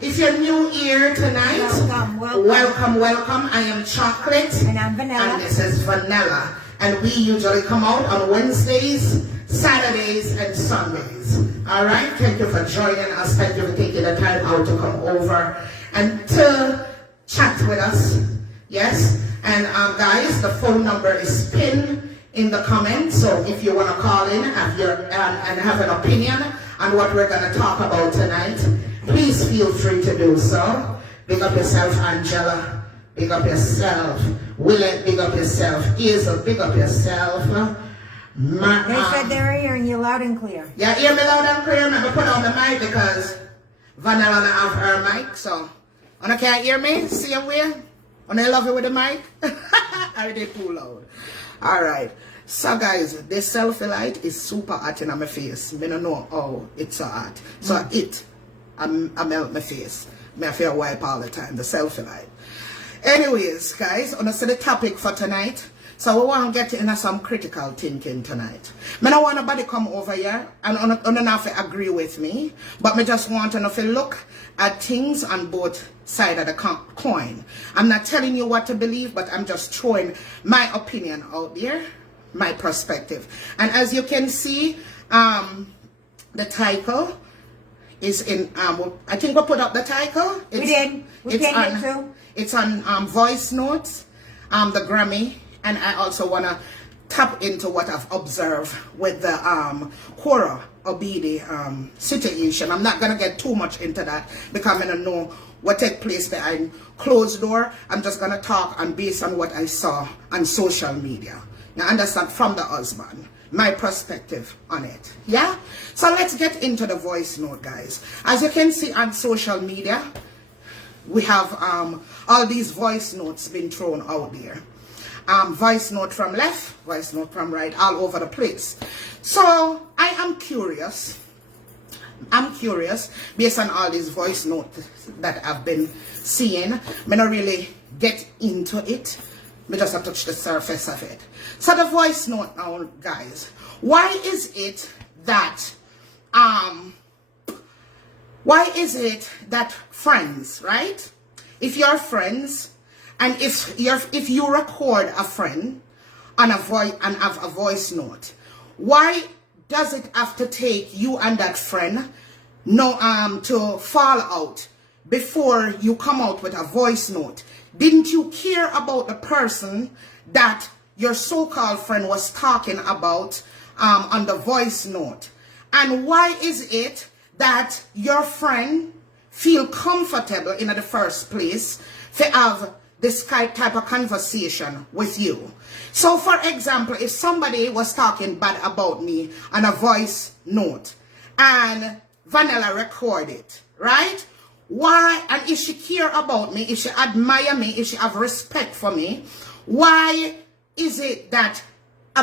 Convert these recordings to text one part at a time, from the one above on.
If you're new here tonight, welcome. I am Chocolate. And I'm Vanilla. And this is Vanilla. And we usually come out on Wednesdays, Saturdays, and Sundays. All right? Thank you for joining us. Thank you for taking the time out to come over and to chat with us. Yes? And guys, the phone number is pinned in the comments. So if you want to call in and have an opinion on what we're going to talk about tonight, please feel free to do so. Big up yourself, Angela. Big up yourself. Willett, big up yourself. Hazel, big up yourself. They said they're hearing you loud and clear. Yeah, hear me loud and clear. Let me put on the mic because Vanilla don't have her mic. So, you can't hear me? Same way? And I love it with the mic? I did too loud. Alright. So guys, this selfie light is super hot in my face. I don't know how it's so hot. So I melt my face. I feel wipe all the time, the selfie light. Anyways, guys, on the topic for tonight. So we want to get into some critical thinking tonight. I don't want nobody come over here and not agree with me, but I just want to look at things on both sides of the coin. I'm not telling you what to believe, but I'm just throwing my opinion out there, my perspective. And as you can see, the title is in, I think we put up the title. We did. It's on voice notes, the Grammy, and I also want to tap into what I've observed with the Quora Obidi situation. I'm not going to get too much into that because I don't know what took place behind closed door. I'm just going to talk and based on what I saw on social media. You understand? From the husband. My perspective on it. Yeah? So let's get into the voice note, guys. As you can see on social media, we have all these voice notes been thrown out there. Voice note from left, voice note from right, all over the place. So I am curious. I'm curious based on all these voice notes that I've been seeing. I don't really get into it. I just have to touch the surface of it. So the voice note now, guys. Why is it that friends, right? If you're friends, and if you record a friend on a voice and have a voice note, why does it have to take you and that friend to fall out before you come out with a voice note? Didn't you care about the person that your so-called friend was talking about on the voice note? And why is it that your friend feel comfortable in the first place to have this type of conversation with you? So for example, if somebody was talking bad about me on a voice note and Vanilla record it, right? Why? And if she care about me, if she admire me, if she have respect for me, why is it that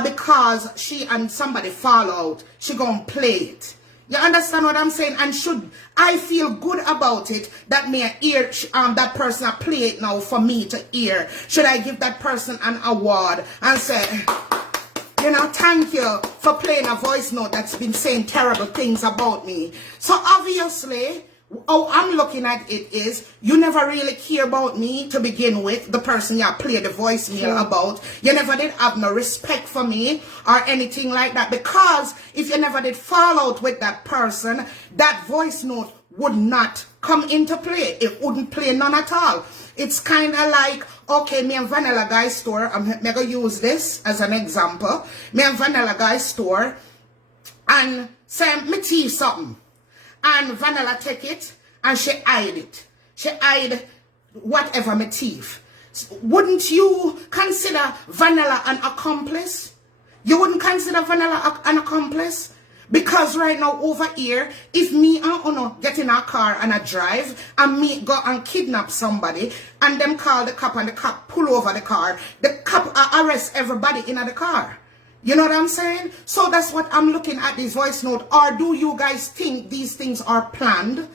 because she and somebody fall out, she gonna play it? You understand what I'm saying? And should I feel good about it that me hear that person play it now for me to hear? Should I give that person an award and say, you know, thank you for playing a voice note that's been saying terrible things about me? So obviously, how I'm looking at it is, you never really care about me to begin with, the person you play the voicemail about. You never did have no respect for me or anything like that, because if you never did fall out with that person, that voice note would not come into play. It wouldn't play none at all. It's kind of like, okay, me and Vanilla Guy store, I'm going to use this as an example. Me and Vanilla Guy store and say, me tea something. And Vanilla take it and she hide it. She hide whatever me thief. Wouldn't you consider Vanilla an accomplice? You wouldn't consider Vanilla an accomplice? Because right now over here, if me and Uno get in a car and I drive and me go and kidnap somebody and them call the cop and the cop pull over the car, the cop arrest everybody in the car. You know what I'm saying? So that's what I'm looking at this voice note. Or do you guys think these things are planned?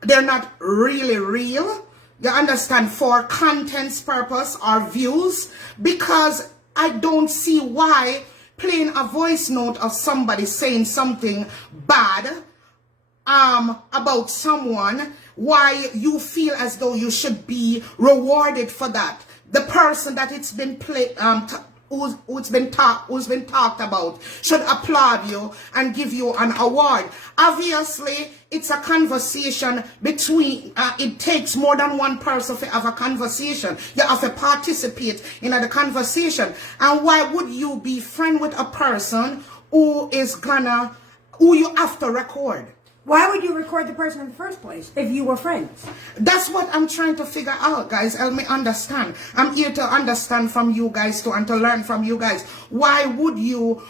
They're not really real? You understand? For content's purpose or views? Because I don't see why playing a voice note of somebody saying something bad about someone, why you feel as though you should be rewarded for that. The person that it's been who's been talked about should applaud you and give you an award. Obviously, it's a conversation between, it takes more than one person to have a conversation. You have to participate in the conversation. And why would you be friend with a person who you have to record? Why would you record the person in the first place if you were friends? That's what I'm trying to figure out, guys. Help me understand. I'm here to understand from you guys too and to learn from you guys. Why would you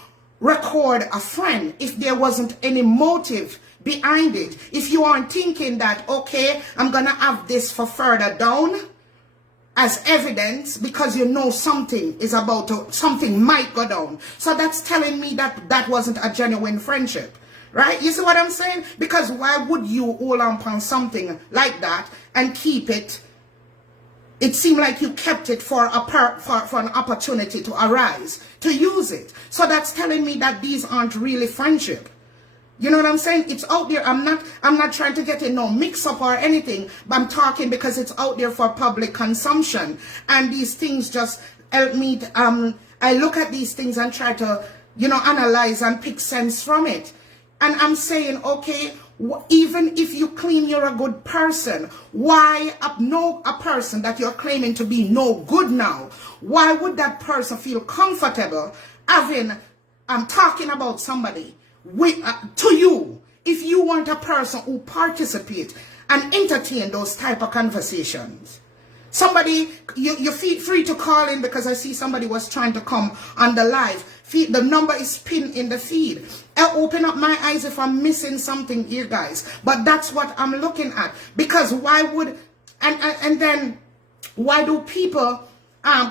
record a friend if there wasn't any motive behind it? If you aren't thinking that, okay, I'm going to have this for further down as evidence because you know something is about to, something might go down. So that's telling me that that wasn't a genuine friendship. Right? You see what I'm saying? Because why would you hold on something like that and keep it? It seemed like you kept it for an opportunity to arise, to use it. So that's telling me that these aren't really friendship. You know what I'm saying? It's out there. I'm not trying to get in no mix up or anything, but I'm talking because it's out there for public consumption. And these things just help me. I look at these things and try to, analyze and pick sense from it. And I'm saying, okay, even if you claim you're a good person, why a person that you're claiming to be no good now, why would that person feel comfortable talking about somebody to you if you want a person who participate and entertain those type of conversations? Somebody, you feel free to call in because I see somebody was trying to come on the live. The number is pinned in the feed. I'll open up my eyes if I'm missing something here, guys. But that's what I'm looking at. Because why would, and then why do people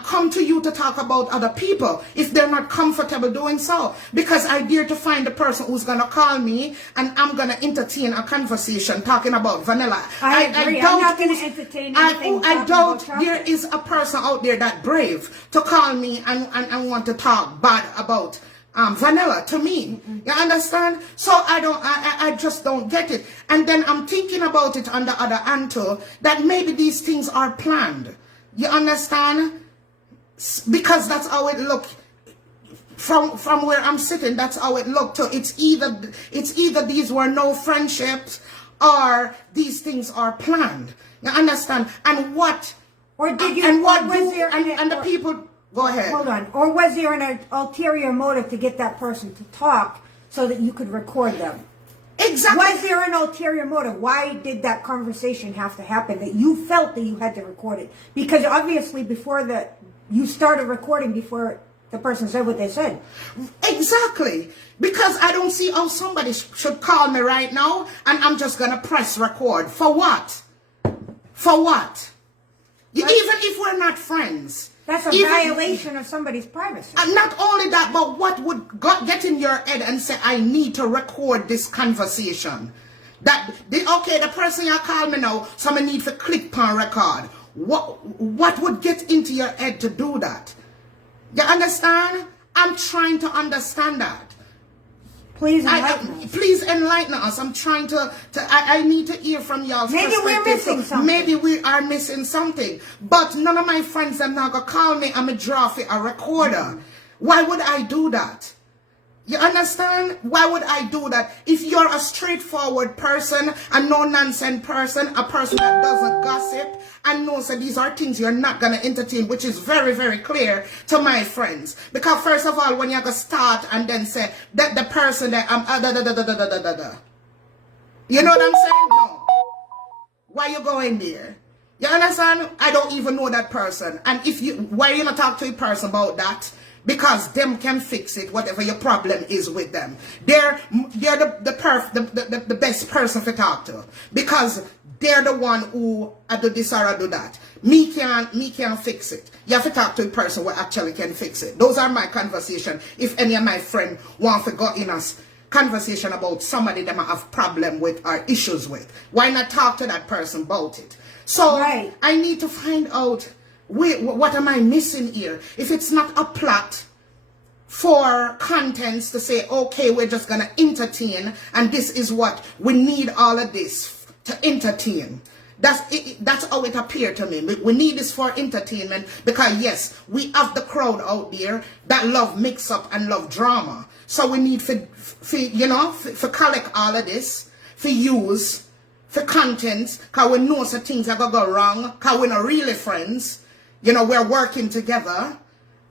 come to you to talk about other people if they're not comfortable doing so? Because I dare to find the person who's going to call me and I'm going to entertain a conversation talking about vanilla. I agree. I'm not going to entertain anything. I doubt there is a person out there that brave to call me and want to talk bad about vanilla to me. You understand? So I just don't get it. And then I'm thinking about it on the other hand too, that maybe these things are planned. You understand? Because that's how it looked from where I'm sitting. That's how it looked. So it's either these were no friendships or these things are planned. You understand? And what? Or did you? And what was there? And the people. Go ahead. Hold on. Or was there an ulterior motive to get that person to talk so that you could record them? Exactly. Was there an ulterior motive? Why did that conversation have to happen that you felt that you had to record it? Because obviously you started recording before the person said what they said. Exactly. Because I don't see how somebody should call me right now and I'm just going to press record. For what? For what? Even if we're not friends. That's a violation of somebody's privacy. And not only that, but what would get in your head and say, I need to record this conversation? The person you call me now, so I need to click on record. What would get into your head to do that? You understand? I'm trying to understand that. Please enlighten us. Please enlighten us. I'm trying I need to hear from y'all. Maybe we're missing something. Maybe we are missing something. But none of my friends are not going to call me. I'm a draw for a recorder. Why would I do that? You understand? Why would I do that? If you're a straightforward person, a no-nonsense person, a person that doesn't gossip, and knows that these are things you're not going to entertain, which is very, very clear to my friends. Because first of all, when you're going to start and then say that the person that you know what I'm saying? No. Why you going there? You understand? I don't even know that person. And why you not talk to a person about that? Because them can fix it, whatever your problem is with them. They're the best person to talk to. Because they're the one who do this or do that. Me can't fix it. You have to talk to a person who actually can fix it. Those are my conversation. If any of my friends want to go in a conversation about somebody that I have problem with or issues with, why not talk to that person about it? So right. I need to find out, wait, what am I missing here? If it's not a plot, for contents to say, okay, we're just going to entertain, and this is what we need, all of this to entertain. That's how it appeared to me. We need this for entertainment because, yes, we have the crowd out there that love mix-up and love drama. So we need for collect all of this, for use, for content, because we know some things are going to go wrong, because we're not really friends. We're working together,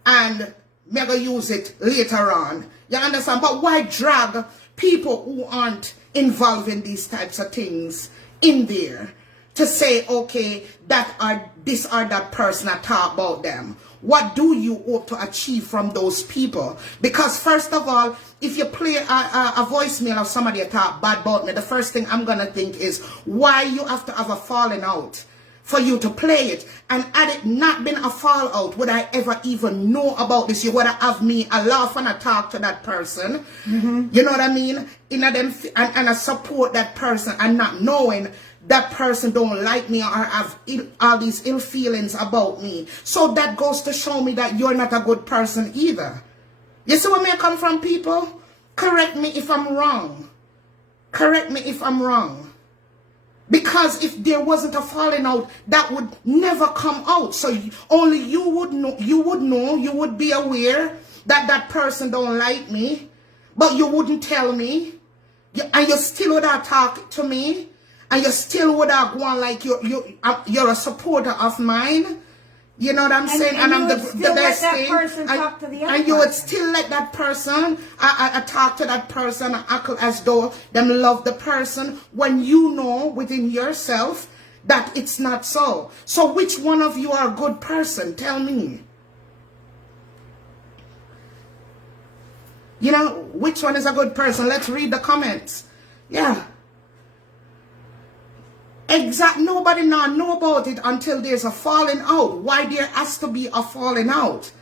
and we're going to use it later on. You understand? But why drag people who aren't involved in these types of things in there to say, okay, this or that person, I talk about them? What do you hope to achieve from those people? Because first of all, if you play a voicemail of somebody that talk bad about me, the first thing I'm going to think is why you have to have a falling out for you to play it. And had it not been a fallout, would I ever even know about this? You would have me a laugh and a talk to that person. Mm-hmm. You know what I mean? And I support that person, and not knowing that person don't like me or have all these ill feelings about me. So that goes to show me that you're not a good person either. You see where I come from, people? Correct me if I'm wrong. Correct me if I'm wrong. Because if there wasn't a falling out, that would never come out. So only you would know, you would be aware that that person don't like me, but you wouldn't tell me. And you still would have talked to me, and you still would have gone like you're a supporter of mine. You know what I'm saying? And I'm the best thing. And you would still let that person, I talk to that person, act as though them love the person, when you know within yourself that it's not so. So which one of you are a good person? Tell me. Which one is a good person? Let's read the comments. Yeah. Nobody now know about it until there's a falling out. Why there has to be a falling out?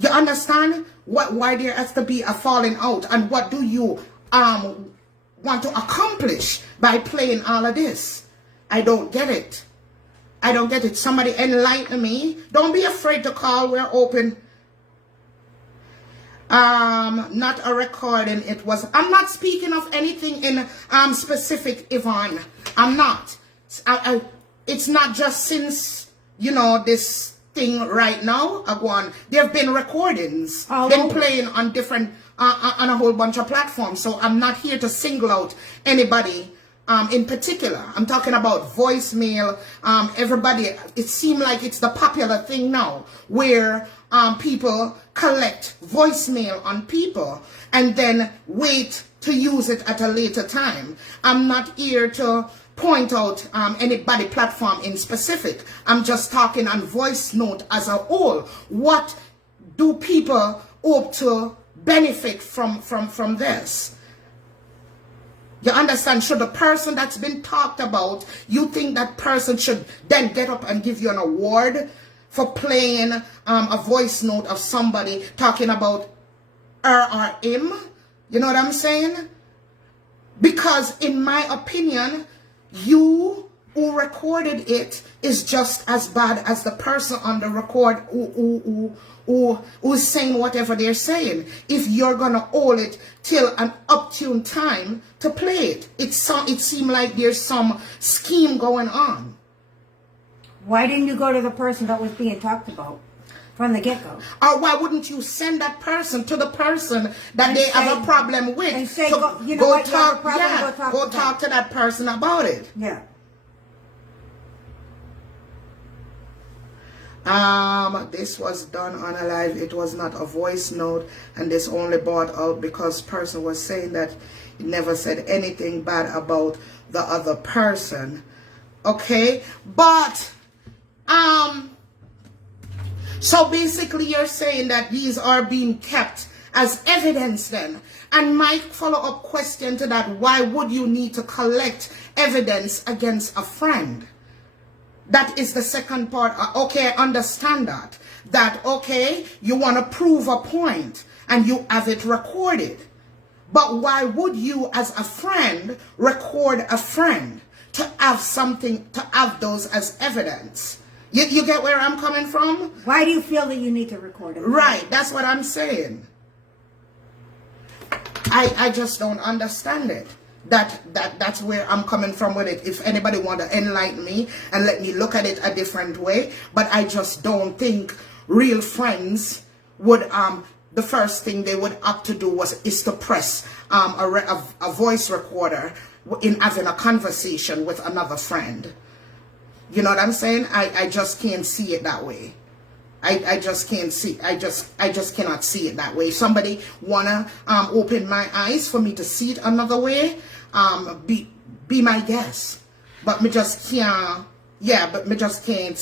You understand? Why there has to be a falling out? And what do you want to accomplish by playing all of this? I don't get it. I don't get it. Somebody enlighten me. Don't be afraid to call. We're open. Not a recording. I'm not speaking of anything in specific, Yvonne. I'm not. It's not just since this thing right now. There have been recordings, been playing on different on a whole bunch of platforms. So I'm not here to single out anybody in particular. I'm talking about voicemail. Everybody. It seems like it's the popular thing now, where people collect voicemail on people and then wait to use it at a later time. I'm not here to point out anybody platform in specific. I'm just talking on voice note as a whole. What do people hope to benefit from this? You understand? Should the person that's been talked about, you think that person should then get up and give you an award for playing a voice note of somebody talking about her or him? You know what I'm saying? Because in my opinion, you who recorded it is just as bad as the person on the record who's saying whatever they're saying. If you're gonna hold it till an opportune time to play it, it seemed like there's some scheme going on. Why didn't you go to the person that was being talked about from the get-go? Or why wouldn't you send that person to the person that they have a problem with? And say, go talk to that person about it. Yeah. This was done on a live. It was not a voice note, and this only brought out because person was saying that he never said anything bad about the other person. Okay, but so basically you're saying that these are being kept as evidence then. And my follow-up question to that, why would you need to collect evidence against a friend? That is the second part. Okay, I understand that. That, okay, you want to prove a point and you have it recorded. But why would you as a friend record a friend to have something, to have those as evidence? You get where I'm coming from? Why do you feel that you need to record it? Right, that's what I'm saying. I just don't understand it. That's where I'm coming from with it. If anybody want to enlighten me and let me look at it a different way, but I just don't think real friends would the first thing they would opt to do is to press a voice recorder in having a conversation with another friend. You know what I'm saying? I just can't see it that way. I just can't see. I just cannot see it that way. If somebody wanna open my eyes for me to see it another way, be my guest. But me just can't. Yeah, but me just can't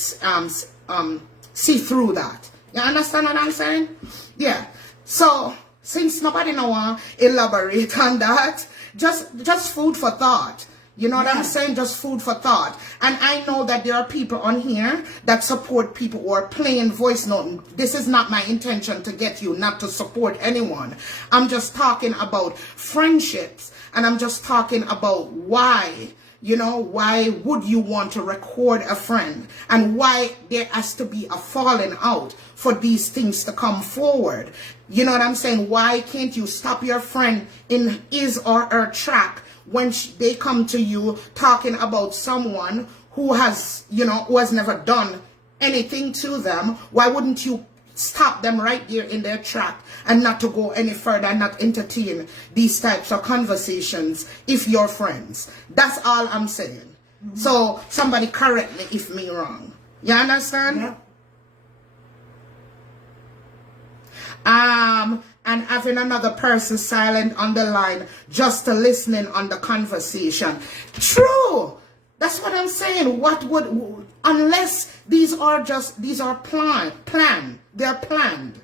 see through that. You understand what I'm saying? Yeah. So since nobody know elaborate on that, just food for thought. You know what I'm saying? Just food for thought. And I know that there are people on here that support people who are playing voice note. This is not my intention to get you not to support anyone. I'm just talking about friendships. And I'm just talking about why, why would you want to record a friend? And why there has to be a falling out for these things to come forward. You know what I'm saying? Why can't you stop your friend in his or her track when they come to you talking about someone who has, who has never done anything to them? Why wouldn't you stop them right there in their track and not to go any further and not entertain these types of conversations if you're friends? That's all I'm saying. Mm-hmm. So somebody correct me if me wrong. You understand? Yeah. And having another person silent on the line just to listening on the conversation. True. That's what I'm saying. Unless these are planned. They're planned.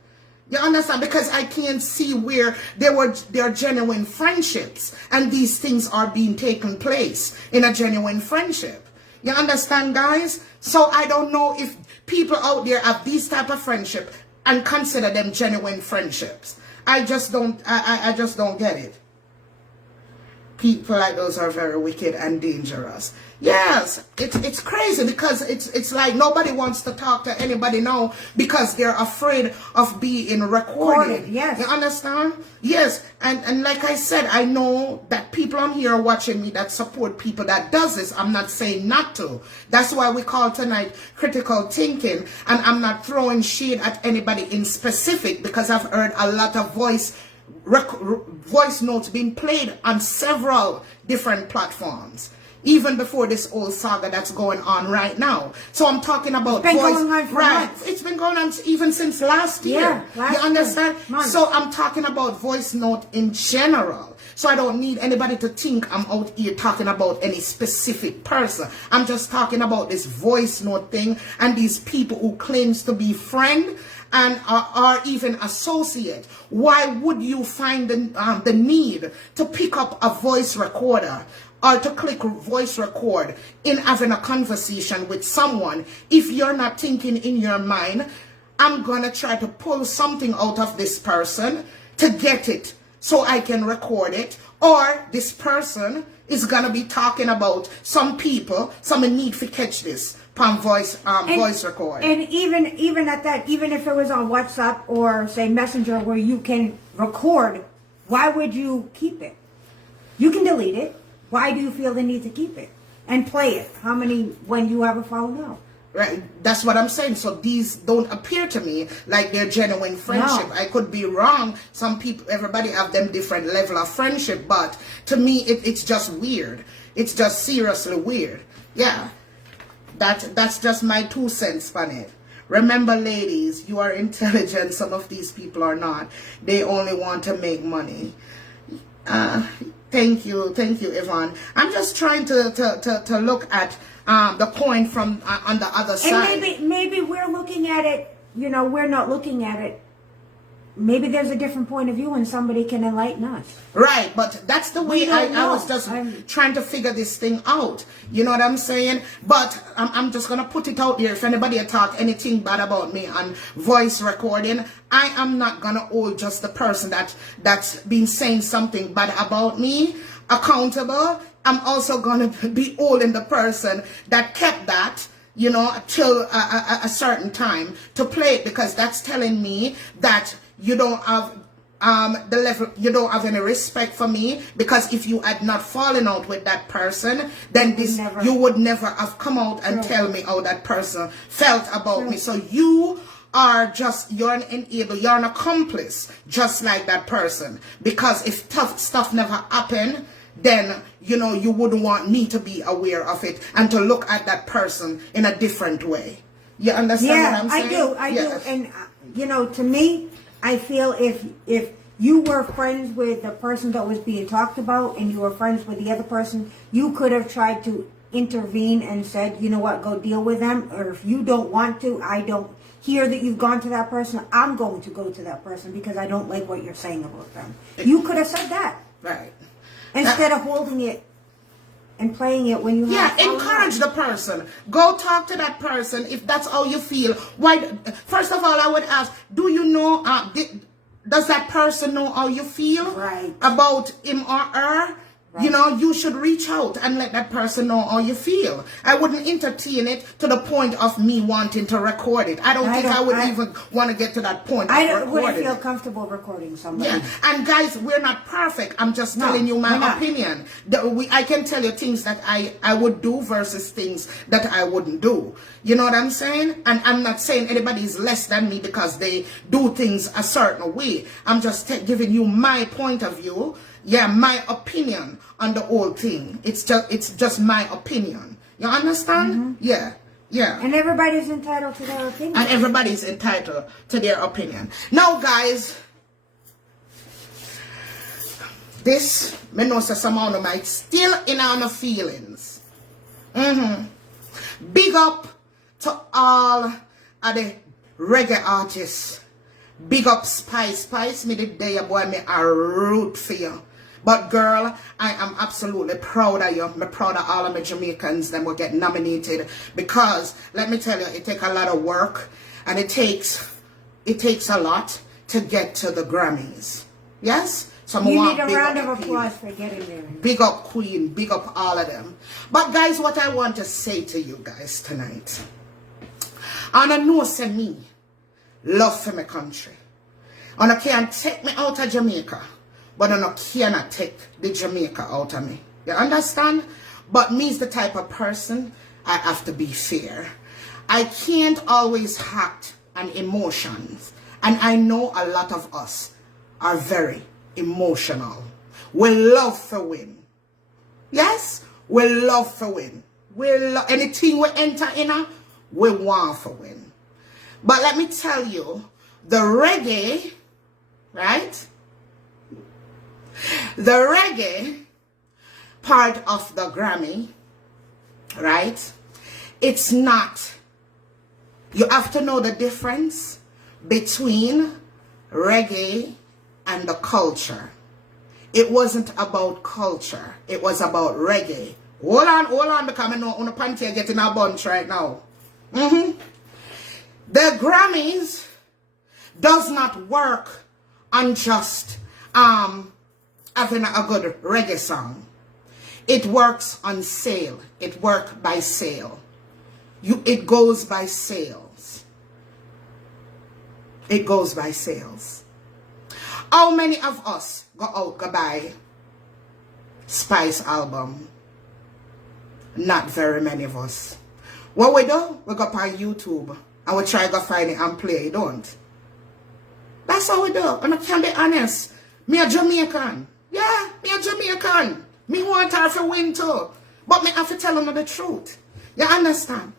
You understand? Because I can't see where there are genuine friendships and these things are being taken place in a genuine friendship. You understand, guys? So I don't know if people out there have these type of friendship and consider them genuine friendships. I just don't get it. People like those are very wicked and dangerous. Yes, it's crazy because it's like nobody wants to talk to anybody now because they're afraid of being recorded. Yes. You understand? Yes. And like I said, I know that people on here are watching me that support people that does this. I'm not saying not to. That's why we call tonight critical thinking. And I'm not throwing shade at anybody in specific because I've heard a lot of voice notes being played on several different platforms, even before this whole saga that's going on right now. So I'm talking about it's been going on even since last year. You understand? So I'm talking about voice note in general. So I don't need anybody to think I'm out here talking about any specific person. I'm just talking about this voice note thing and these people who claims to be friend and are even associate. Why would you find the need to pick up a voice recorder or to click voice record in having a conversation with someone if you're not thinking in your mind, I'm gonna try to pull something out of this person to get it so I can record it, or this person is gonna be talking about some people, someone need to catch this voice record. And even at that, even if it was on WhatsApp or say Messenger where you can record, why would you keep it? You can delete it. Why do you feel the need to keep it and play it? How many when you have a falling out? Right, that's what I'm saying. So these don't appear to me like they're genuine friendship. No. I could be wrong. Some people, everybody have them different level of friendship, but to me, it's just weird. It's just seriously weird. Yeah, that's just my 2 cents on it. Remember, ladies, you are intelligent. Some of these people are not. They only want to make money. Thank you, Yvonne. I'm just trying to look at the point from on the other side. And maybe we're looking at it, we're not looking at it. Maybe there's a different point of view and somebody can enlighten us. Right, but that's the way I was just trying to figure this thing out. You know what I'm saying? But I'm just going to put it out there. If anybody talk anything bad about me on voice recording, I am not going to hold just the person that's been saying something bad about me accountable. I'm also going to be holding the person that kept that you know, till a certain time to play it, because that's telling me that you don't have the level, you don't have any respect for me, because if you had not fallen out with that person, then you would never have come out and tell me how that person felt about me. So you are just, you're an enabler, you're an accomplice, just like that person. Because if tough stuff never happened, then, you know, you wouldn't want me to be aware of it and to look at that person in a different way. You understand what I'm saying? I do. And, you know, to me, I feel if you were friends with the person that was being talked about and you were friends with the other person, you could have tried to intervene and said, you know what, go deal with them. Or if you don't want to, I don't hear that you've gone to that person, I'm going to go to that person because I don't like what you're saying about them. You could have said that. Right. Instead of holding it and playing it when you have encourage the person. Go talk to that person if that's how you feel. Why? First of all, I would ask, do you know, does that person know how you feel about him or her? Right. You know, you should reach out and let that person know how you feel. I wouldn't entertain it to the point of me wanting to record it. I don't think I would even want to get to that point. I wouldn't feel comfortable recording somebody. Yeah, and guys, we're not perfect. I'm just telling you my opinion. I can tell you things that I would do versus things that I wouldn't do. You know what I'm saying? And I'm not saying anybody is less than me because they do things a certain way. I'm just giving you my point of view. Yeah, my opinion on the whole thing. It's just my opinion. You understand? Mm-hmm. Yeah. Yeah. And everybody's entitled to their opinion. And everybody's entitled to their opinion. Now, guys, this, me know someone might still in our feelings. Big up to all of the reggae artists. Big up Spice. Spice, me the day, boy, me a root for you. But girl, I am absolutely proud of you. I'm proud of all of my Jamaicans that will get nominated, because let me tell you, it takes a lot of work and it takes a lot to get to the Grammys. Yes? So you need a round of applause for getting there. Big up Queen, big up all of them. But guys, what I want to say to you guys tonight, and I know say me love for my country. And I can't take me out of Jamaica, but I cannot take the Jamaica out of me. You understand? But me's the type of person, I have to be fair. I can't always act on emotions. And I know a lot of us are very emotional. We love to win. Yes? We love to win. Anything we enter in, we want to win. But let me tell you, the reggae, right? The reggae part of the Grammy, right? It's not. You have to know the difference between reggae and the culture. It wasn't about culture. It was about reggae. Hold on, because I know on a panty getting a bunch right now. The Grammys does not work on just having a good reggae song. It works on sale. It works by sale. It goes by sales. It goes by sales. How many of us go buy Spice album? Not very many of us. What we do? We go on YouTube and we try to find it and play it, don't? That's how we do. And I can be honest. Me a Jamaican. Yeah, me a Jamaican. Me want her to win too. But me have to tell them the truth. You understand?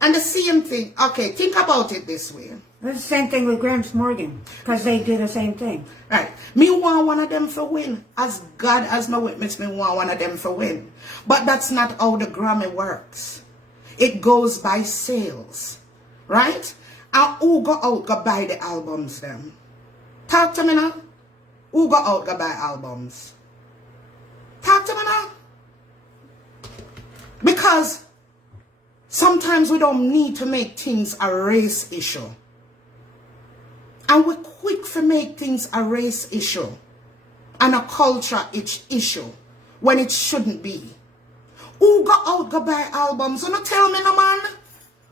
And the same thing. Okay, think about it this way. It's the same thing with Gramps Morgan, because they do the same thing. Right. Me want one of them to win. As God as my witness, me want one of them to win. But that's not how the Grammy works. It goes by sales. Right? And who go out go buy the albums then? Talk to me now. Who go out go buy albums? Talk to me now. Because sometimes we don't need to make things a race issue. And we're quick to make things a race issue and a culture issue when it shouldn't be. Who go out go buy albums? You don't tell me no, man.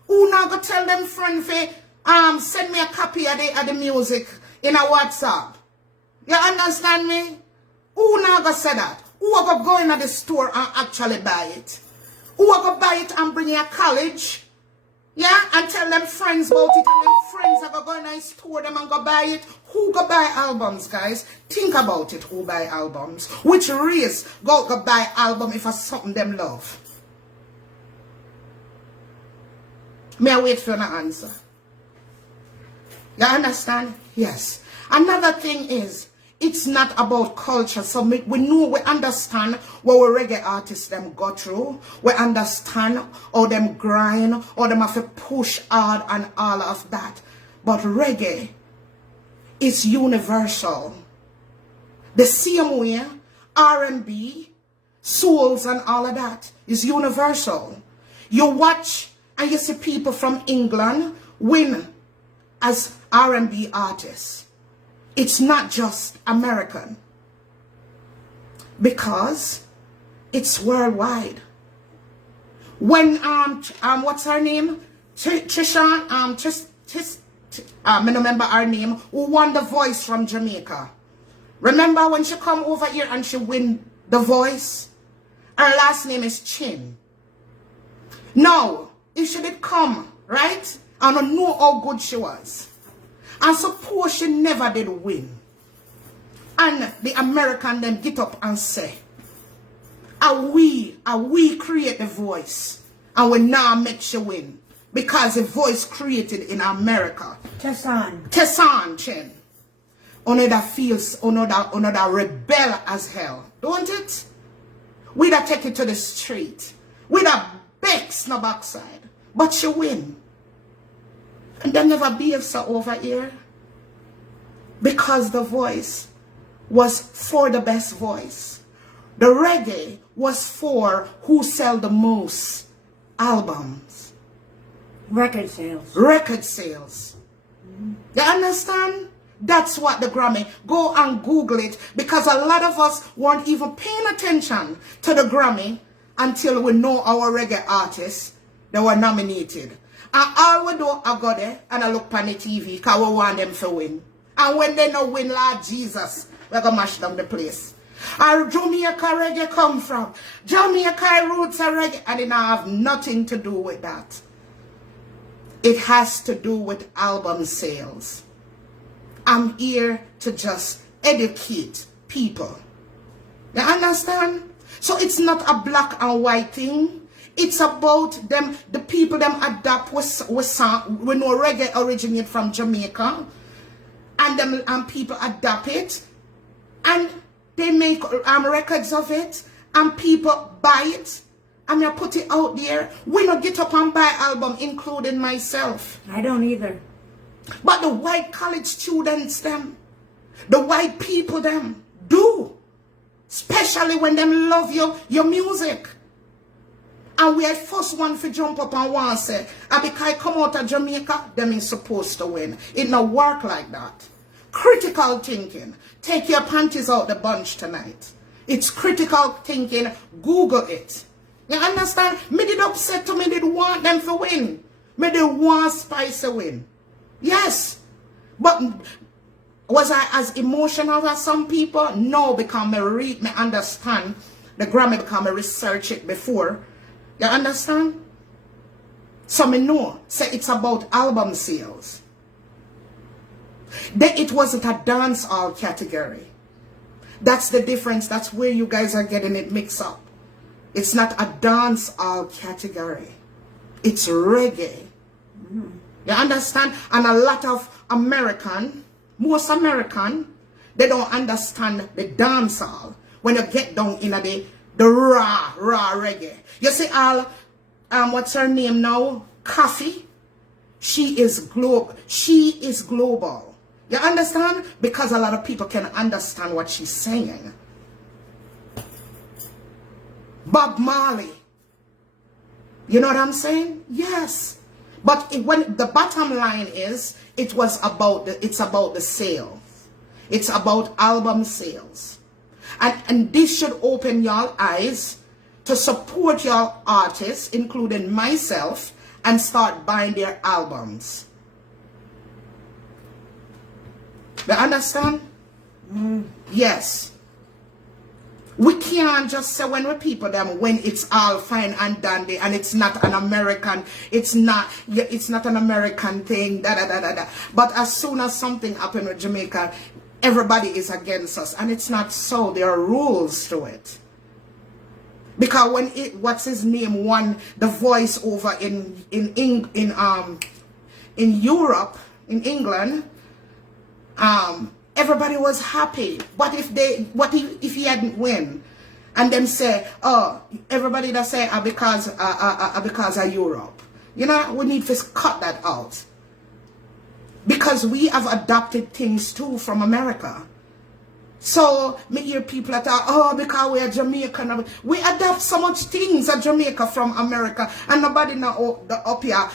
Who not go tell them friend for send me a copy of the music in a WhatsApp? You understand me? Who not go say that? Who are go in the store and actually buy it? Who are go buy it and bring it to college? Yeah, and tell them friends about it, and them friends are going to store them and go buy it. Who go buy albums, guys? Think about it, who buy albums. Which race go buy album if it's something them love? May I wait for an answer? You understand? Yes. Another thing is, it's not about culture. So we know, we understand what our reggae artists them go through. We understand how them grind, how them have to push hard and all of that. But reggae is universal. The same way R&B, souls and all of that is universal. You watch and you see people from England win as R&B artists. It's not just American, because it's worldwide. When what's her name? Trisha I don't remember her name, who won The Voice from Jamaica. Remember when she come over here and she win The Voice? Her last name is Chin. Now, if she did come, right? I don't know how good she was. And suppose she never did win. And the American then get up and say, are we create the voice and we now make she win. Because the voice created in America. Tessan Chen. Another feels, another rebel as hell. Don't it? We da take it to the street. We da bex no backside. But she win. And there never BFF'S over here. Because the voice was for the best voice. The reggae was for who sell the most albums. Record sales. Record sales. You understand? That's what the Grammy. Go and Google it. Because a lot of us weren't even paying attention to the Grammy until we know our reggae artists that were nominated. And all we do, I go there and I look on the TV because we want them to win. And when they don't win, Lord Jesus, we're going to mash down the place. Our Jamaica reggae come from. Jamaica roots are reggae. And it have nothing to do with that. It has to do with album sales. I'm here to just educate people. You understand? So it's not a black and white thing. It's about them, the people them adapt with song. We know reggae originate from Jamaica. And people adapt it. And they make records of it. And people buy it. And they put it out there. We don't get up and buy album, including myself. I don't either. But the white college students them, the white people them, do. Especially when them love your music. And we are first one to jump up and want to say, because I come out of Jamaica, them is supposed to win. It not work like that. Critical thinking. Take your panties out the bunch tonight. It's critical thinking. Google it. You understand? Me did upset to me did want them to win. Me did want Spice to win. Yes. But was I as emotional as some people? No, because me understand the Grammy, because I research it before. You understand? So me know. Say it's about album sales. Then it wasn't a dance hall category. That's the difference. That's where you guys are getting it mixed up. It's not a dance hall category. It's reggae. Mm-hmm. You understand? And a lot of most American, they don't understand the dance hall when you get down in the raw reggae. You see all, what's her name now? Coffee. She is global. You understand? Because a lot of people can understand what she's saying. Bob Marley. You know what I'm saying? Yes. But when the bottom line is, it's about the sales. It's about album sales. And this should open your eyes to support your artists, including myself and start buying their albums. You understand? Yes. We can't just say when we people them when it's all fine and dandy and it's not an American, it's not an American thing, da da da da da. But as soon as something happened with Jamaica, everybody is against us, and it's not so. There are rules to it. Because when what's his name won the voice over in Europe, in England, everybody was happy. What if he hadn't win? And them say, oh, everybody that say because of Europe. You know, we need to cut that out. Because we have adopted things too from America. So, me hear people that are, oh, because we are Jamaican. We adopt so much things at Jamaica from America. And nobody now up here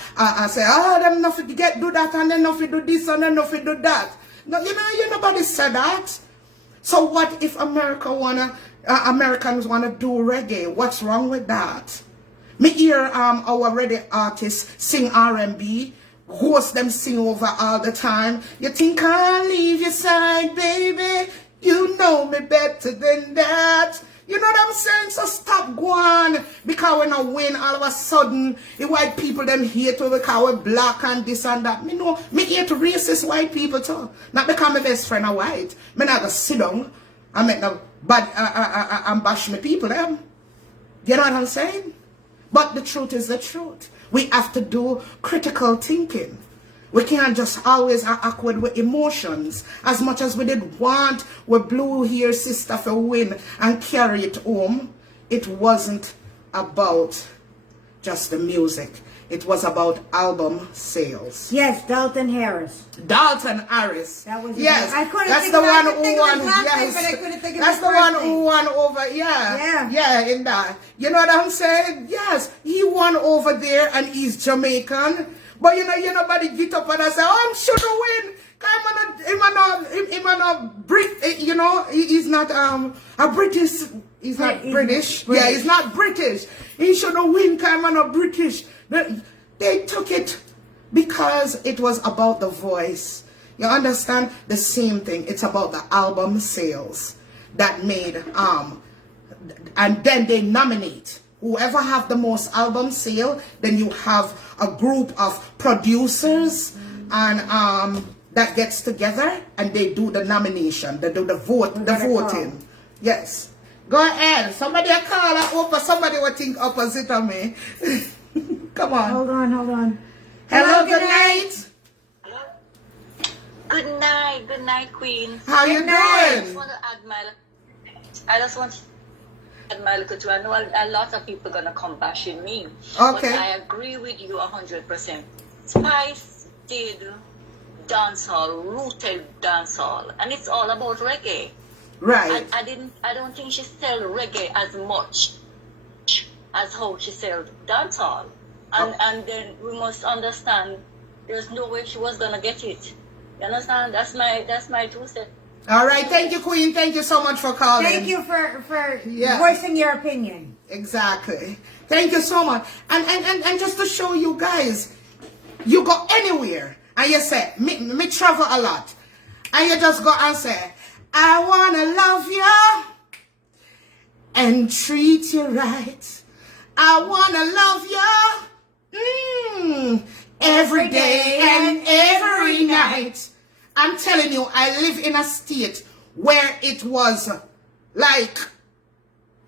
say, oh, them nothing do that, and then nothing do this, and then nothing do that. No, nobody said that. So what if Americans wanna do reggae? What's wrong with that? Me hear our reggae artists sing R&B, host them sing over all the time. You think I'll leave your side, baby? You know me better than that. You know what I'm saying? So stop going. Because when I win, all of a sudden, the white people them hate to because we're black and this and that. Me know, me hate racist white people too. Not because my best friend are white. Me not just sit down and make no bad and bash my people them. You know what I'm saying? But the truth is the truth. We have to do critical thinking. We can't just always act with emotions. As much as we did want we blue hair sister for win and carry it home, it wasn't about just the music. It was about album sales. Yes, Dalton Harris. Dalton Harris. That was yes. I couldn't that's think the of, one I could who think won. of his last Yes. name, but I couldn't think of That's his the first one name. who won over. Yeah, in that. You know what I'm saying? Yes, he won over there, and he's Jamaican. But you know, nobody get up and I say, oh, I'm sure to win. He's not Brit. You know, he's not a British. He's not British. Yeah, he's not British. He shouldn't win. I'm not British. They took it because it was about the voice. You understand? The same thing. It's about the album sales that made and then they nominate. Whoever have the most album sale, then you have a group of producers and that gets together and they do the nomination. They do the voting. Yes. Go ahead. Somebody a call up, somebody will think opposite of me. Come on. Hold on. Hello, good night. Good night, Queen. How you doing? I just want to add my little too. I know a lot of people gonna come bashing me. Okay. But I agree with you 100%. Spice did dancehall, rooted dancehall, and it's all about reggae. Right. I don't think she sold reggae as much as how she sold dancehall. And then we must understand there's no way she was gonna get it. You understand? That's my 2 cents. All right, thank you, Queen. Thank you so much for calling. Thank you for voicing your opinion. Exactly. Thank you so much. And just to show you guys, you go anywhere and you say, me travel a lot. And you just go and say, I wanna love you and treat you right. I wanna love you every day and every night. I'm telling you, I live in a state where it was like,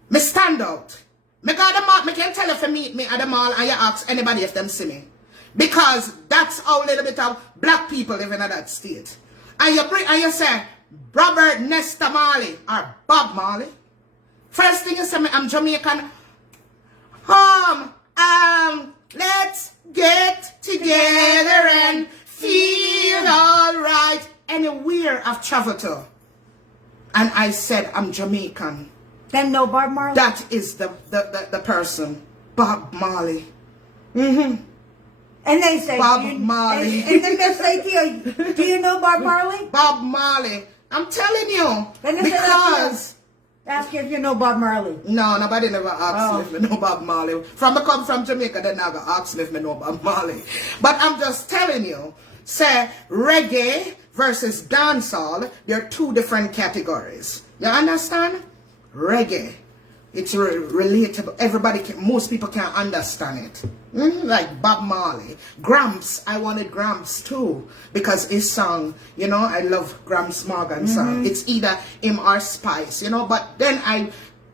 me stand out. Me go at the mall, me can tell if you meet me at the mall and you ask anybody if them see me. Because that's how a little bit of black people live in that state. And you say, Robert Nesta Marley or Bob Marley. First thing you say, I'm Jamaican. Let's get together and feel alright. Anywhere I've traveled to. And I said, I'm Jamaican. Then no Bob Marley? That is the person. Bob Marley. And they say, Bob Marley. And then they say to you, do you know Bob Marley? Bob Marley. I'm telling you. Then they say Because Ask if you know Bob Marley. No, nobody never asked me if I know Bob Marley. I come from Jamaica, they never asked me if I know Bob Marley. But I'm just telling you, say reggae versus dancehall, they're two different categories. You understand? Reggae. It's relatable. Everybody most people can understand it. Like Bob Marley. Gramps, I wanted Gramps too. Because his song, you know, I love Gramps Morgan's song. It's either him or Spice, you know. But then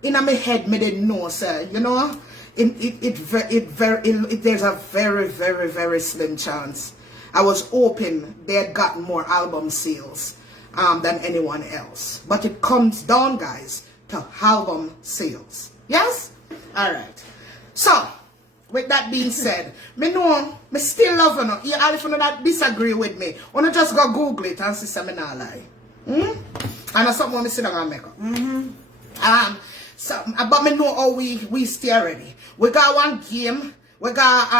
in my head, me didn't know, sir, you know. There's a very, very, very slim chance. I was hoping they had gotten more album sales than anyone else. But it comes down, guys, to album sales. Yes? Alright. So, with that being said, me still love you. All if you not disagree with me, wanna just go Google it and see some me not lie. And that's something me sit down and make up. So, but me know how we stay ready. We got one game. We got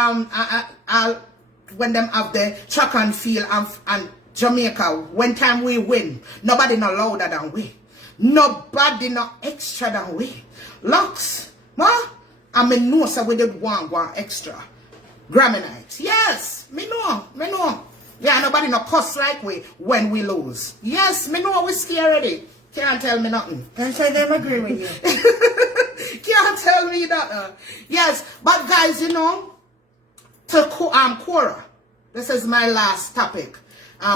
when them have the track and field and Jamaica, when time we win, nobody no louder than we. Nobody no extra than we. Lux, what? I me know so we did one extra. Grammy night. Yes, me know. Yeah, nobody no cuss like we when we lose. Yes, me know we scared ready. Can't tell me nothing. Can't say them agree with you. Can't tell me that. Yes, but guys, you know, to Cora. This is my last topic.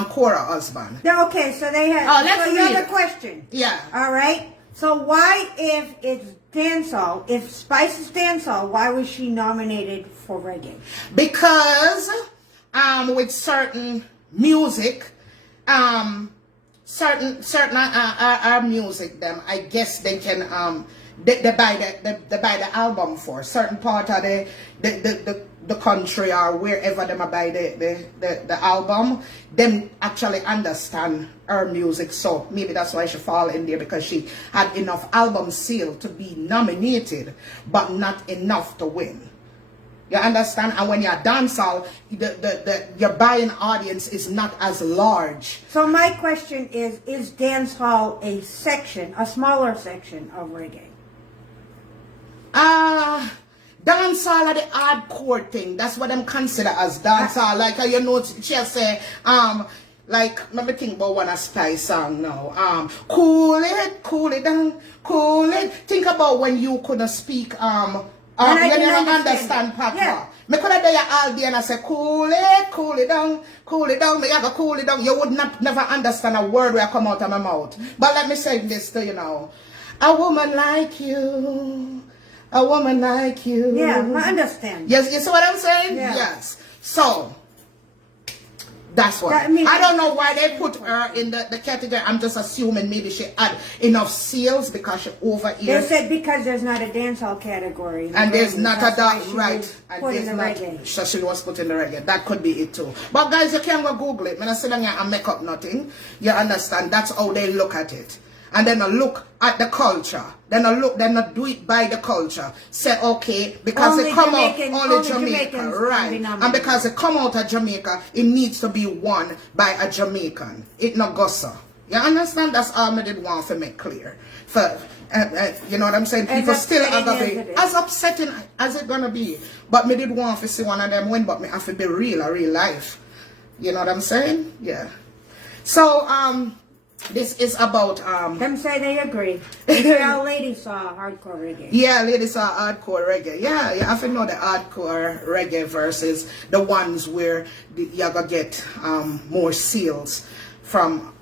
Cora husband. Okay, so they have another question. Yeah. All right. So why, if it's dancehall, if Spice is dancehall, why was she nominated for reggae? Because with certain music, certain our music, them I guess they can they buy the album for certain part of the country or wherever them buy the album, them actually understand her music, so maybe that's why she fall in there, because she had enough album sale to be nominated but not enough to win. You understand? And when you're dancehall, your buying audience is not as large. So my question is dancehall a smaller section of reggae? Dancehall are the hardcore thing. That's what them consider as dancehall. Like you know, she say, like let me think about one of Spice song now. Cool it down, cool it. Think about when you couldn't speak when you don't understand patois. Yeah. Me could have done all day and I say cool it down, me have to cool it down. You would never understand a word where come out of my mouth. But let me say this to you now. A woman like you. A woman like you. Yeah, I understand. Yes, you see what I'm saying? Yeah. Yes. So, that's why. I don't know why they put her in the category. I'm just assuming maybe she had enough sales because she over here. They said because there's not a dancehall category. And there's not a dance, right. And there's not, so she was put in the reggae. That could be it too. But guys, you can go Google it. I'm not saying I make up nothing. You understand? That's how they look at it. And then I look at the culture. Then I do it by the culture. Say, okay, because only it come Jamaican, out, only Jamaica, right. And because it come out of Jamaica, it needs to be won by a Jamaican. It not gossa. You understand? That's all I did want to make clear. For, you know what I'm saying? People still are going to be as upsetting as it's going to be. But me did want to see one of them win, but me have to be real life. You know what I'm saying? Yeah. So, this is about them say they agree. Yeah, ladies saw hardcore reggae. Yeah, ladies saw hardcore reggae. Yeah, you have to know the hardcore reggae versus the ones where you're gonna get more sales from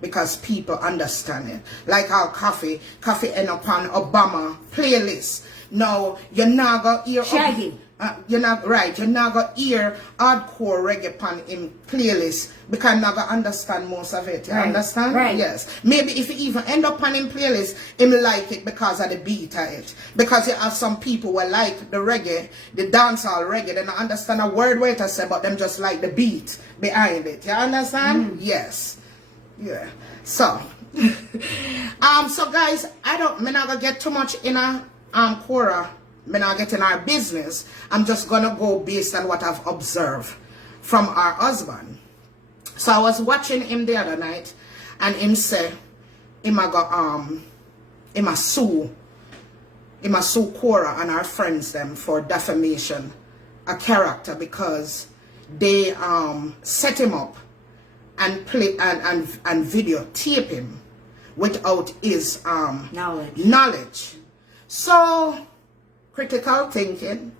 because people understand it. Like how coffee end up on Obama playlist. No, you're not gonna hear Shaggy. You're not right. You're not gonna hear hardcore reggae pan in playlist because you're not gonna understand most of it. You understand? Right. Yes. Maybe if you even end up on in playlist, him like it because of the beat of it. Because you have some people who like the reggae, the dancehall reggae, they don't understand a word what it say, but them just like the beat behind it. You understand? Yes. Yeah. So, so guys, I'm not gonna get too much in a Cora. I'm not getting our business. I'm just gonna go based on what I've observed from our husband. So I was watching him the other night, and him say, him I go He must sue Cora and her friends them for defamation a character because they set him up and play and videotape him without his knowledge. So critical thinking.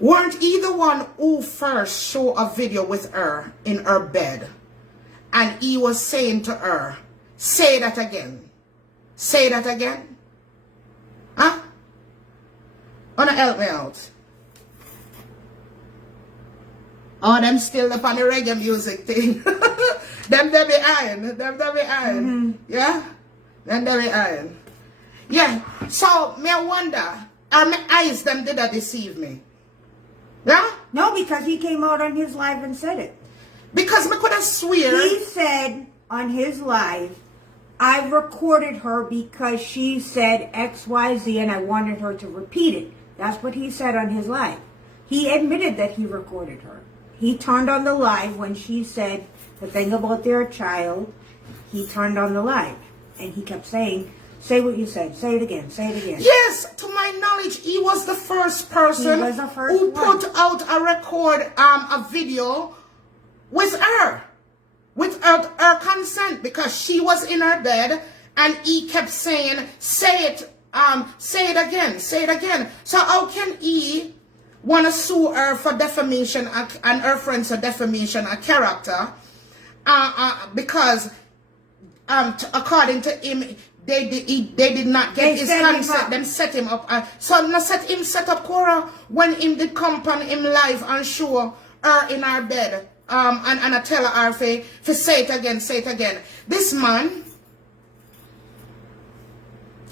Weren't either one who first show a video with her in her bed and he was saying to her, say that again. Say that again. Huh? Wanna help me out? Oh, them still up on the reggae music thing. them they behind. Yeah? Them they behind. Yeah. So me wonder, are my eyes them did that deceive me? Yeah? No, because he came out on his live and said it. Because me could have swear. He said on his live, I recorded her because she said XYZ and I wanted her to repeat it. That's what he said on his live. He admitted that he recorded her. He turned on the live when she said the thing about their child. He turned on the live and he kept saying, say what you said. Say it again. Say it again. Yes, to my knowledge, he was the first person who put out a record, a video with her. Without her consent, because she was in her bed and he kept saying, say it again. So how can he want to sue her for defamation and her friends for defamation of character? Because according to him, they did not get his consent. Them set him up. So not set up Cora when him did come on him live and show her in her bed. And I tell her for say it again. This man,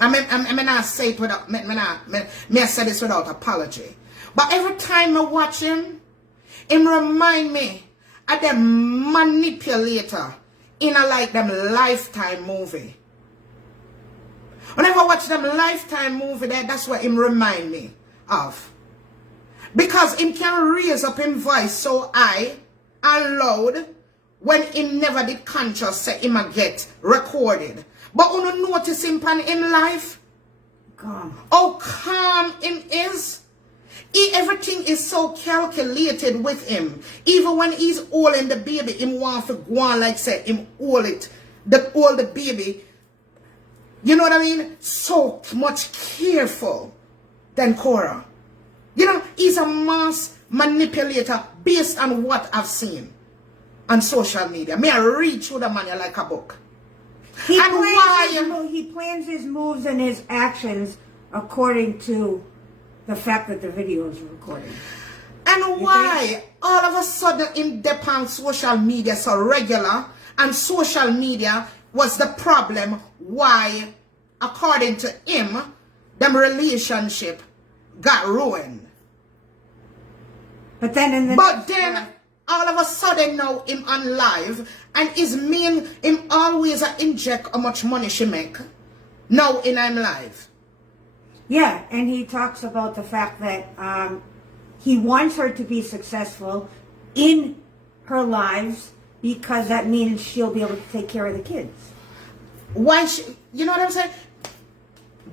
I not say it without, I say this without apology. But every time I watch him remind me of them manipulator in a like them Lifetime movie. Whenever I watch them Lifetime movie, that's what him remind me of. Because him can raise up him voice so high and loud when him never did conscious say him a get recorded. But when you notice him pan in life, calm. How calm him is. Everything is so calculated with him. Even when he's holding the baby, him want to go on like say him hold the baby. You know what I mean? So much careful than Cora. You know, he's a mass manipulator based on what I've seen on social media. May I read through the manual like a book. He plans his moves and his actions according to the fact that the video is recorded. And why all of a sudden in depth on social media so regular, and social media was the problem why, according to him, them relationship got ruined. But then all of a sudden now him on live and his mean him always inject how much money she make. Now in I'm live. Yeah, and he talks about the fact that he wants her to be successful in her lives because that means she'll be able to take care of the kids. Why you know what I'm saying?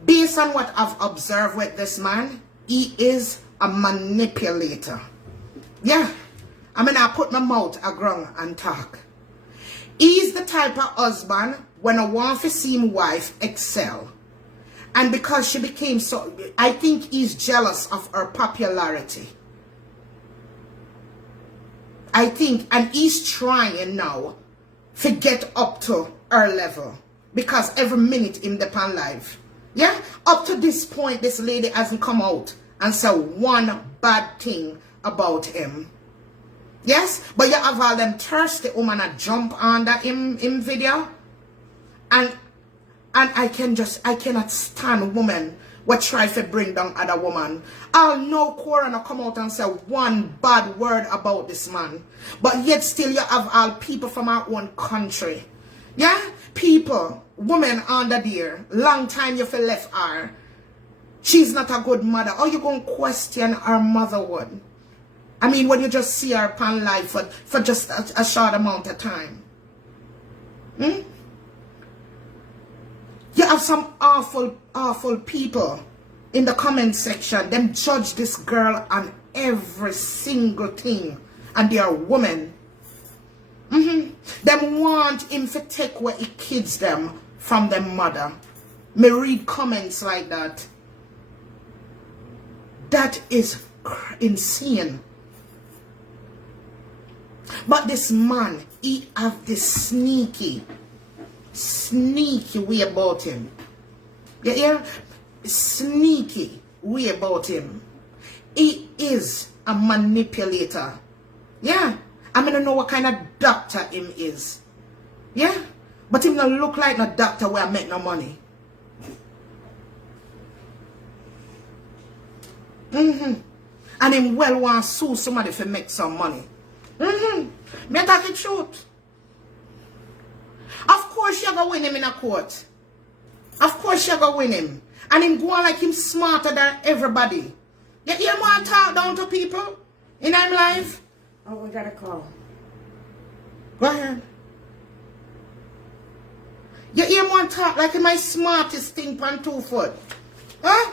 Based on what I've observed with this man, he is a manipulator. Yeah, I mean, I put my mouth aground and talk. He's the type of husband when I want to see his wife excel. And because she became so, I think he's jealous of her popularity. I think, and he's trying now to get up to her level. Because every minute in the pan life. Yeah, up to this point, this lady hasn't come out and said one bad thing about him. Yes, but you have all them thirsty women that jump under him video. And I cannot stand women what try to bring down other woman. I'll no Cora no come out and say one bad word about this man. But yet still you have all people from our own country. Yeah? People, women under there, long time you feel left her. She's not a good mother. Or you going to question her motherhood? I mean, when you just see her upon life for just a short amount of time. You have some awful people in the comment section. Them judge this girl on every single thing. And they are women. Them want him to take away the kids them from their mother. Me read comments like that. That is insane. But this man, he have this sneaky way about him. You hear? Sneaky way about him. He is a manipulator. Yeah. I mean, I don't know what kind of doctor him is. Yeah. But him don't look like a doctor where I make no money. And him well want to sue somebody for make some money. Me talk the truth. Of course you're gonna win him in a court. Of course you're gonna win him. And him go on like him smarter than everybody. You hear him want to talk down to people in his life? Oh, we got a call. Go ahead. You hear him want to talk like him my smartest thing on 2 foot. Huh?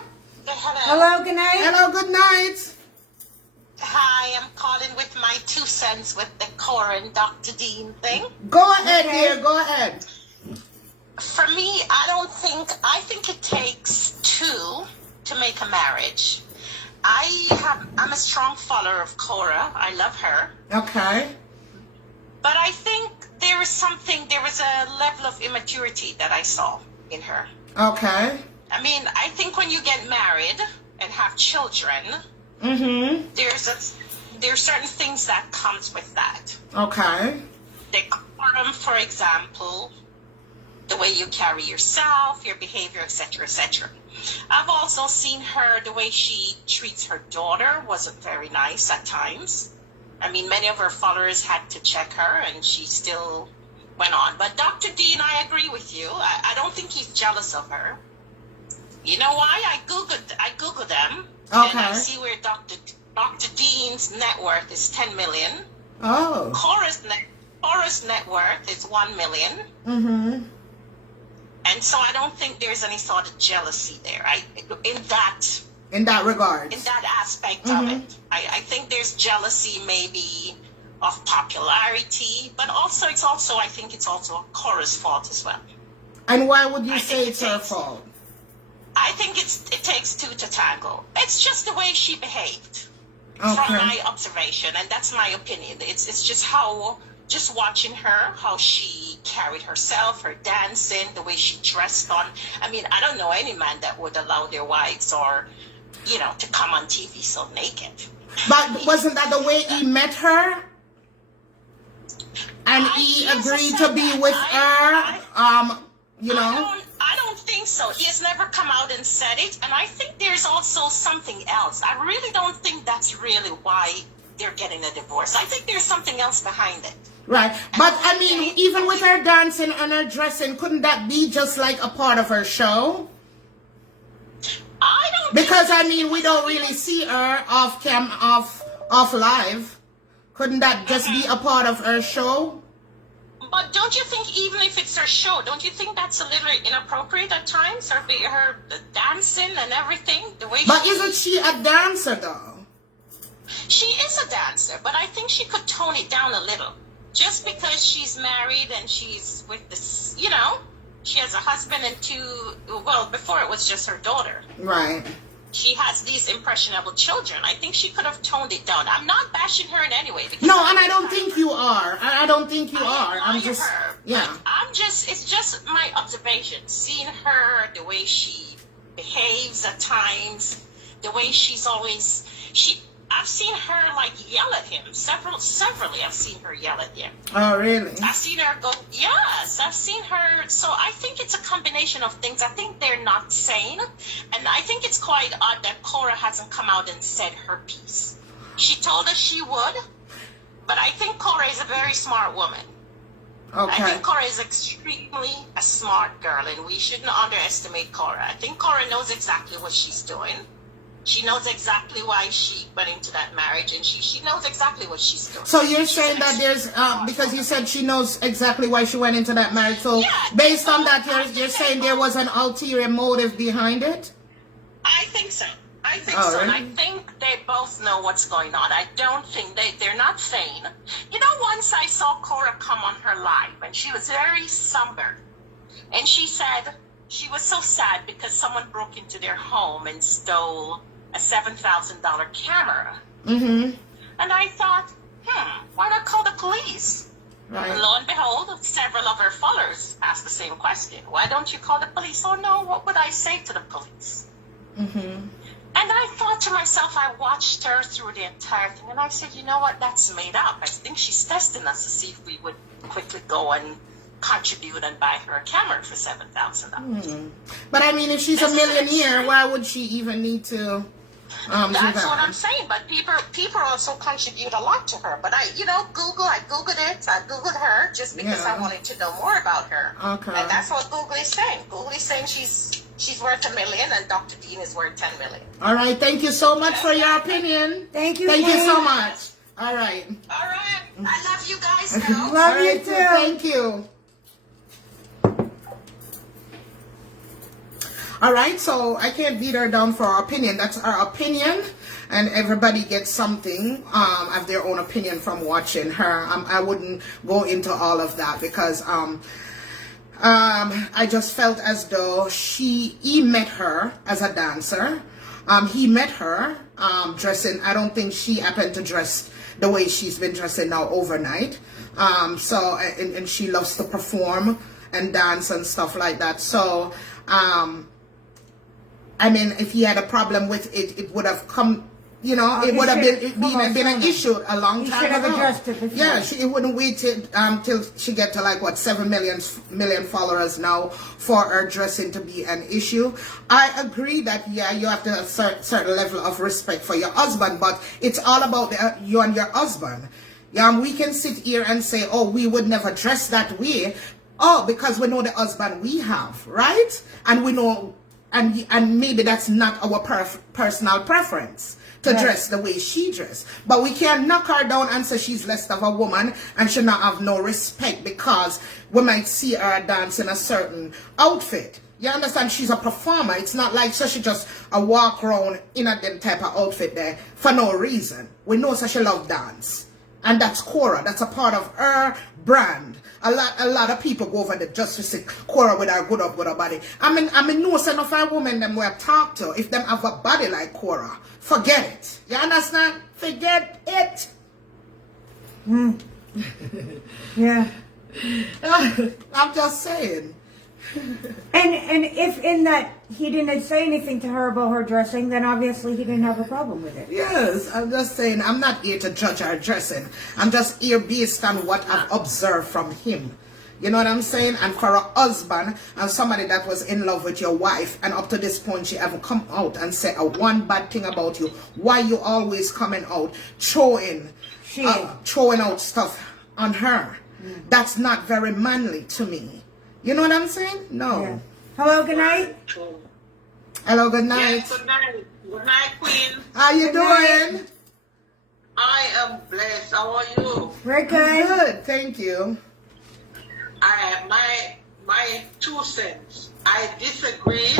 Hello, good night. Hello, good night. Hi, I'm calling with my 2 cents with the Cora and Dr.Dean thing. Go ahead, dear, go ahead. For me, I think it takes 2 to make a marriage. I'm a strong follower of Cora. I love her. Okay. But I think there was a level of immaturity that I saw in her. Okay. I mean, I think when you get married and have children, there's certain things that comes with that. Okay. Decorum, for example, the way you carry yourself, your behavior, etc., etc. I've also seen her, the way she treats her daughter wasn't very nice at times. I mean, many of her followers had to check her, and she still went on. But Dr. Dean, I agree with you. I don't think he's jealous of her. You know why? I Googled them, and I see where Dr. Dean's net worth is 10 million. Oh. Cora's net worth is 1 million. And so I don't think there's any sort of jealousy there. In that regard. In that aspect of it. I think there's jealousy maybe of popularity, but I think it's also Cora's fault as well. And why would you say it's her fault? I think it takes 2 to tango. It's just the way she behaved. Okay. From my observation, and that's my opinion. It's just watching her, how she carried herself, her dancing, the way she dressed on. I mean, I don't know any man that would allow their wives to come on TV so naked. But wasn't that the way he met her? And he agreed to be with her? I don't think so. He has never come out and said it. And I think there's also something else. I really don't think that's really why they're getting a divorce. I think there's something else behind it. Right. But I mean, even with her dancing and her dressing, couldn't that be just like a part of her show? I don't Because I mean, we don't really see her off live. Couldn't that just be a part of her show? But don't you think even if it's her show, don't you think that's a little inappropriate at times? Her dancing and everything, the way. But isn't she a dancer though? She is a dancer, but I think she could tone it down a little. Just because she's married and she's with this, she has a husband and 2. Well, before it was just her daughter. Right. She has these impressionable children. I think she could have toned it down. I'm not bashing her in any way. No, and I don't think you are. I don't think you are. I'm just, her, yeah. It's just my observation. Seeing her, the way she behaves at times, the way I've seen her yell at him. Severally I've seen her yell at him. Oh, really? I've seen her go, yes, I've seen her. So I think it's a combination of things. I think they're not sane. And I think it's quite odd that Cora hasn't come out and said her piece. She told us she would, but I think Cora is a very smart woman. Okay. I think Cora is extremely a smart girl, and we shouldn't underestimate Cora. I think Cora knows exactly what she's doing. She knows exactly why she went into that marriage, and she knows exactly what she's doing. So you're saying that there's because you said she knows exactly why she went into that marriage. So Yeah, based on that, you're saying there was an ulterior motive behind it? I think so. I think Oh, so. And really? I think they both know what's going on. I don't think they're not sane. You know, once I saw Cora come on her live, and she was very somber. And she said she was so sad because someone broke into their home and stole a $7,000 camera. Mm-hmm. And I thought, why not call the police? And Right. lo and behold, several of her followers asked the same question. Why don't you call the police? Oh no, what would I say to the police? Mm-hmm. And I thought to myself, I watched her through the entire thing, and I said, you know what, that's made up. I think she's testing us to see if we would quickly go and contribute and buy her a camera for $7,000. But I mean, if she's a millionaire, why would she even need to do That's what I'm that? saying, but people also contribute a lot to her. But I Googled it, I Googled her just because Yeah. I wanted to know more about her. Okay. And that's what Google is saying. Google is saying she's worth $1 million and Dr. Dean is worth $10 million. All right. Thank you so much for your opinion. Thank you. Thank you Queen. so much. All right. All right. I love you guys now. Love All you right, too. Thank you. All right, so I can't beat her down for our opinion. That's our opinion, and everybody gets something of their own opinion from watching her. I wouldn't go into all of that because I just felt as though he met her as a dancer. He met her dressing. I don't think she happened to dress the way she's been dressing now overnight. So and she loves to perform and dance and stuff like that. So I mean, if he had a problem with it, it would have come. You know, it would have been an issue a long He time should have ago. addressed it before. Yeah, it wouldn't wait till she get to like what 7 million followers now for her dressing to be an issue. I agree that you have to have a certain level of respect for your husband, but it's all about you and your husband. We can sit here and say, oh, we would never dress that way. Oh, because we know the husband we have, right? And we know, and maybe that's not our personal preference to dress the way she dressed. But we can't knock her down and say she's less of a woman and should not have no respect because we might see her dance in a certain outfit. You understand? She's a performer. It's not like so she just walk around in a them type of outfit there for no reason. We know so she love dance. And that's Cora. That's a part of her brand. A lot of people go over there just to see Cora with her good body. I mean, no son of a woman them we have talked to. If them have a body like Cora, forget it. You understand? Forget it. Yeah. I'm just saying. And if in that he didn't say anything to her about her dressing, then obviously he didn't have a problem with it. Yes, I'm just saying, I'm not here to judge her dressing. I'm just here based on what I've observed from him. You know what I'm saying? And for a husband and somebody that was in love with your wife, and up to this point she haven't come out and said a one bad thing about you. Why you always coming out throwing out stuff on her? That's not very manly to me. You know what I'm saying? No. Yeah. Hello, good night. Hello, good night. Yes, good night. Good night, Queen. How you doing? I am blessed. How are you? We're good. Good, thank you. My 2 cents. I disagree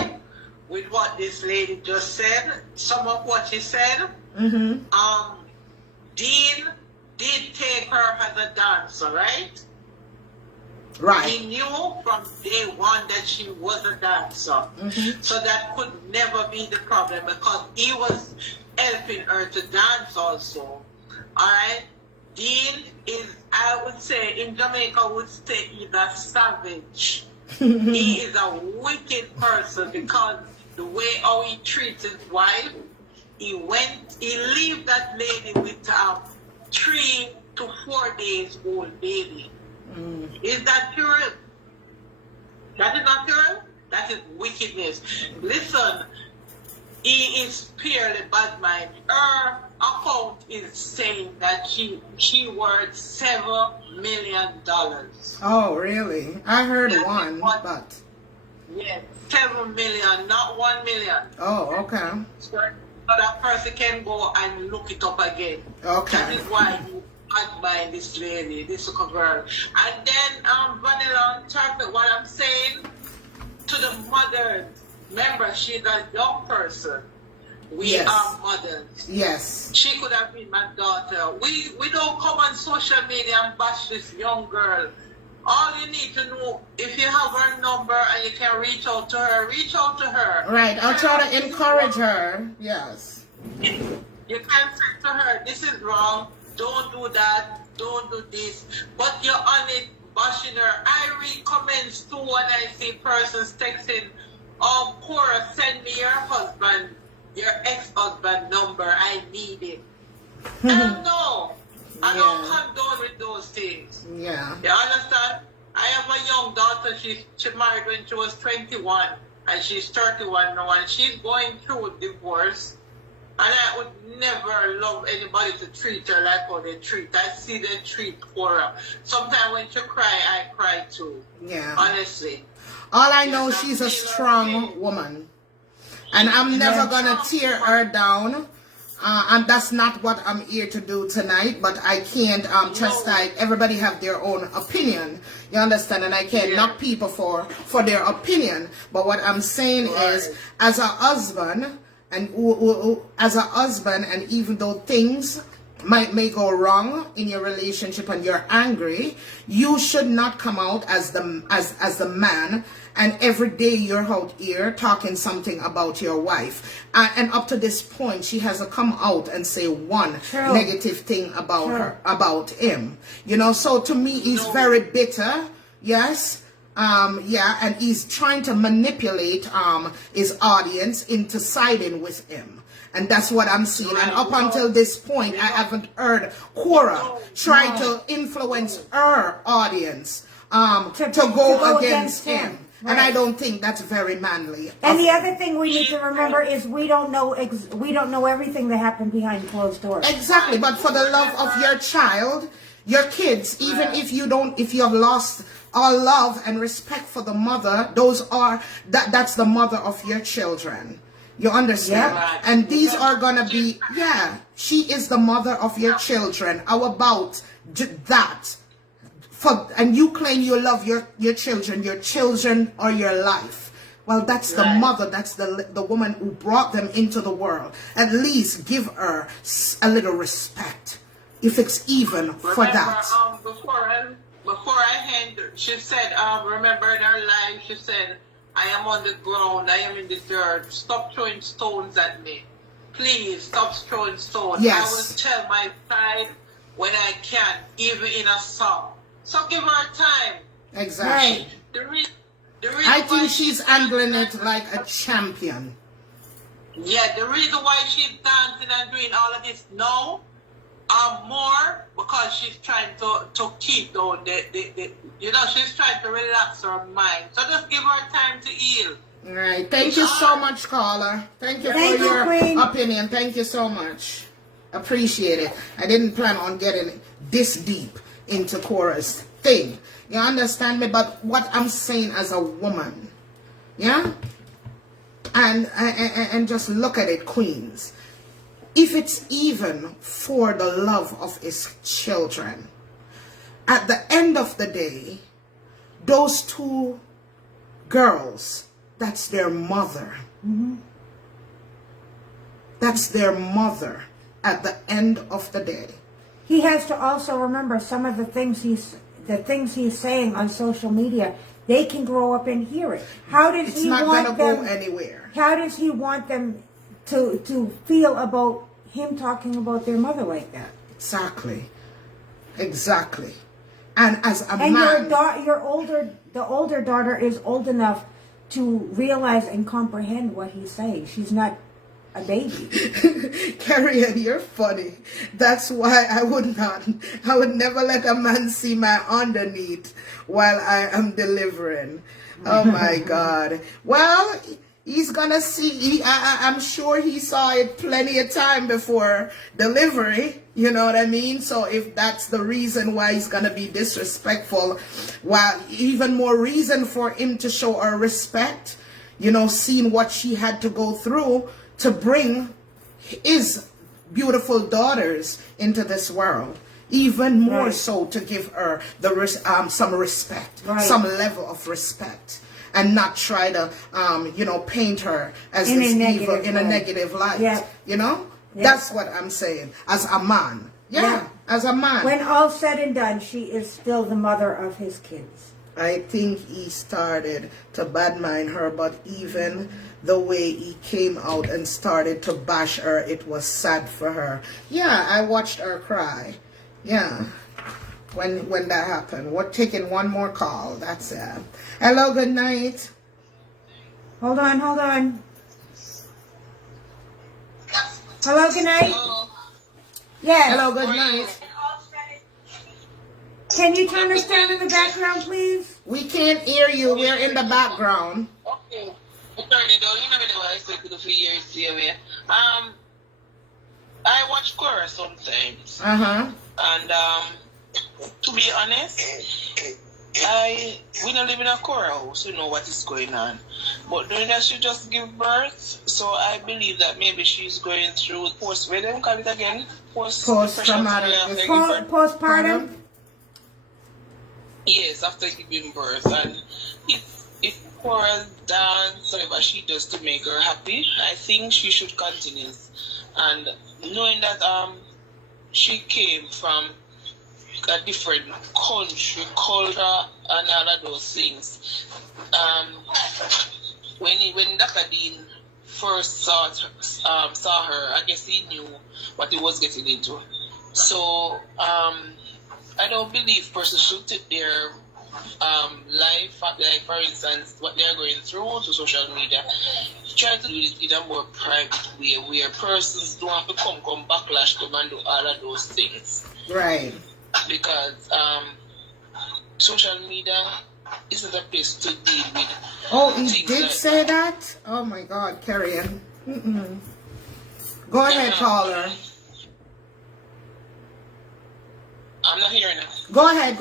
with what this lady just said. Some of what she said. Mm-hmm. Dean did take her as a dancer, right? Right. He knew from day one that she was a dancer. Mm-hmm. So that could never be the problem because he was helping her to dance also. Alright? Dean is, I would say, in Jamaica would say he's a savage. He is a wicked person because the way how he treats his wife, he leave that lady with 3 to 4 days old baby. Is that true? That is not true? That is wickedness. Listen, he is purely bad mind. Her account is saying that she worth $7 million. Oh, really? I heard That is one, what- but... Yes, 7 million, not 1 million. Oh, okay. that person can go and look it up again. Okay. That is why you admire this lady, this little girl. And then Vanilla on top, what I'm saying to the mothers, remember she's a young person. We Yes. are mothers. Yes. She could have been my daughter. We don't come on social media and bash this young girl. All you need to know, if you have her number and you can reach out to her, reach out to her. Right. I'll try to encourage her. Yes. You can say to her, this is wrong, don't do that, don't do this. But you're on it, bashing her. I read comments too when I see persons texting, Cora, send me your husband, your ex-husband number, I need it. No. I don't condone with those things. Yeah. You understand? I have a young daughter. She married when she was 21, and she's 31 now, and she's going through divorce. And I would never love anybody to treat her like how they treat. I see them treat Cora. Sometimes when she cry, I cry too. Yeah. Honestly. All I know, she's a strong woman. And I'm never going to tear her down. And that's not what I'm here to do tonight, but I can't chastise. Everybody have their own opinion, you understand, and I can't knock people for their opinion. But what I'm saying is, as a husband, and even though things may go wrong in your relationship and you're angry, you should not come out as the man and every day you're out here talking something about your wife. And up to this point, she hasn't come out and say one negative thing about her, about him. You know, so to me, he's very bitter. Yes. And he's trying to manipulate his audience into siding with him. And that's what I'm seeing. And up until this point, I haven't heard Cora try to influence her audience to go against him. Right. And I don't think that's very manly. And the other thing we need to remember is we don't know everything that happened behind closed doors. Exactly. But for the love of your child, your kids, even if you have lost all love and respect for the mother, that's the mother of your children. You understand? Yeah. And these are gonna be, she is the mother of your children. How about that? And you claim you love your children are your life. Well, that's the mother, that's the woman who brought them into the world. At least give her a little respect, if it's even for that. Before I end, she said, remember in her life, she said, I am on the ground, I am in the dirt, stop throwing stones at me. Please, stop throwing stones. Yes. I will tell my side when I can, even in a song. So give her time. Exactly. Right. I think she's handling it like a champion. Yeah, the reason why she's dancing and doing all of this now, more because she's trying to keep down she's trying to relax her mind. So just give her time to heal. All right. Thank you so much, caller. Thank you for your opinion. Thank you so much. Appreciate it. I didn't plan on getting this deep into Cora's thing. You understand me? But what I'm saying as a woman, yeah? And just look at it, queens. If it's even for the love of his children, at the end of the day, those two girls, that's their mother. Mm-hmm. That's their mother at the end of the day. He has to also remember some of the things he's saying on social media. They can grow up and hear it. How does it's he not want gonna them? Go anywhere. How does he want them to feel about him talking about their mother like that? Exactly. And as a and man, the older daughter is old enough to realize and comprehend what he's saying. She's not a baby. Carrie, you're funny. That's why I would never let a man see my underneath while I am delivering. Oh my God. Well, he's gonna see, I'm sure he saw it plenty of time before delivery, you know what I mean? So if that's the reason why he's gonna be disrespectful, well, even more reason for him to show her respect, you know, seeing what she had to go through to bring his beautiful daughters into this world. Even more so to give her some respect, some level of respect, and not try to, paint her as this evil in a negative light. Yeah. You know, that's what I'm saying. As a man, as a man. When all said and done, she is still the mother of his kids. I think he started to badmine her, but even the way he came out and started to bash her, it was sad for her. Yeah, I watched her cry. Yeah, when that happened. We're taking one more call. That's it. Hello, good night. Hold on. Hello, good night. Yes. Hello, good night. Can you turn us down in the background, please? We can't hear you. We're in the background. Okay. Turn it down. You know what I said for years. I watch Cora sometimes. And to be honest, we don't live in a Cora house. We know what is going on. But doing that, she just give birth. So I believe that maybe she's going through Postpartum. Yes, after giving birth. And if Cora dance whatever she does to make her happy, I think she should continue. And knowing that she came from a different country, culture, and all of those things. When Dr.Dean first saw her, I guess he knew what he was getting into. So I don't believe persons should take their life, like for instance, what they're going through to social media. Try to do it in a more private way where persons don't have to come backlash them and do all of those things. Right. Because social media isn't a place to deal with. Oh, he did say that? Oh my God, carry on. Go ahead, caller. I'm not hearing it. Go ahead.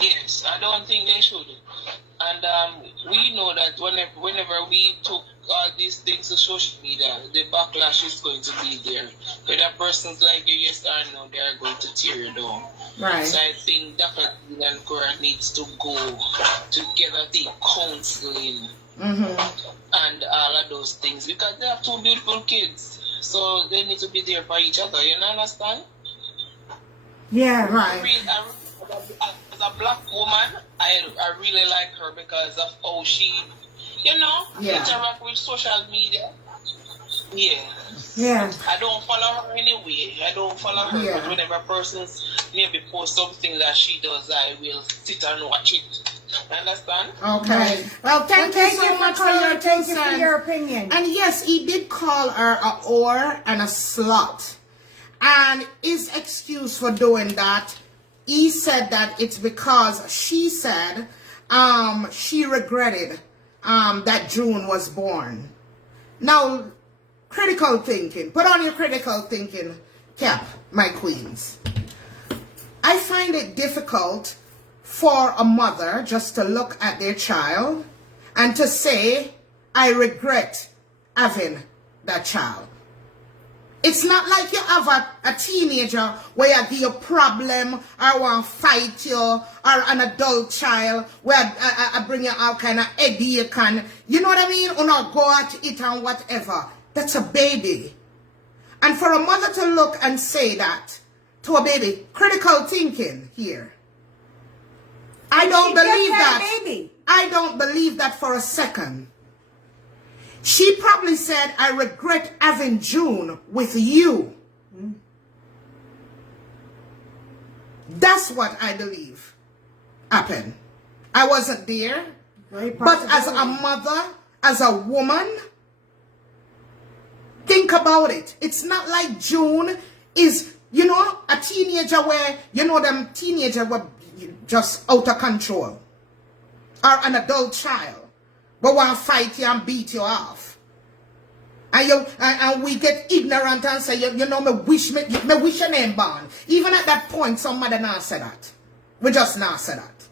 Yes, I don't think they should. And we know that whenever we took all these things to social media, the backlash is going to be there. Whether persons like you, yes or no, they are going to tear you down. Right. So I think Dr. Dean and Cora needs to go together, take counseling and all of those things, because they have two beautiful kids. So they need to be there for each other, you understand? Yeah. Right. As a black woman, I really like her because of how she, interact with social media. Yeah. I don't follow her anyway. But whenever persons maybe post something that she does, I will sit and watch it. Understand? Okay. Right. Well, thank you so much for your Thank you for your opinion. And yes, he did call her a whore and a slut. And his excuse for doing that, he said that it's because she said she regretted that June was born. Now, critical thinking. Put on your critical thinking cap, my queens. I find it difficult for a mother just to look at their child and to say, I regret having that child. It's not like you have a teenager where you give you a problem or want to fight you, or an adult child where I bring you all kind of headache and, you know what I mean? Or not go at it and whatever. That's a baby. And for a mother to look and say that to a baby, critical thinking here. I don't believe that. Baby. I don't believe that for a second. She probably said, I regret having June with you. That's what I believe happened. I wasn't there. But as a mother, as a woman, think about it. It's not like June is, a teenager where, them teenager were just out of control. Or an adult child. But want to fight you and beat you off. And we get ignorant and say, me wish your name born. Even at that point, somebody not say that. We just not say that.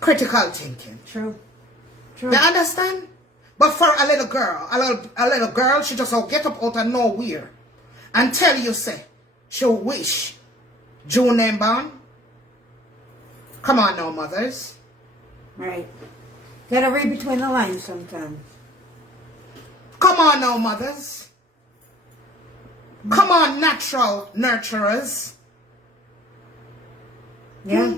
Critical thinking. True. You understand? But for a little girl, a little girl, she just get up out of nowhere and tell you, say, she wish June name born. Come on now, mothers. Right. Gotta read between the lines sometimes. Come on now, mothers. Come on, natural nurturers. Yeah.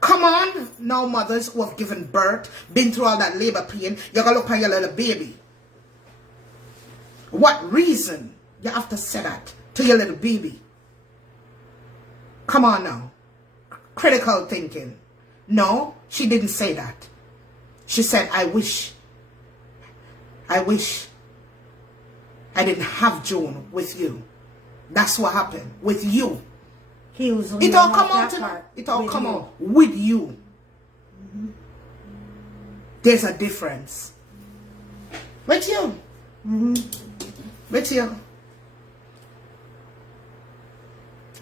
Come on, now mothers who have given birth, been through all that labor pain, you're going to look at your little baby. What reason you have to say that to your little baby? Come on now. Critical thinking. No, she didn't say that. She said, I wish I didn't have June with you. That's what happened with you. He was It all come out. It all come out with you. There's a difference. With you. With you.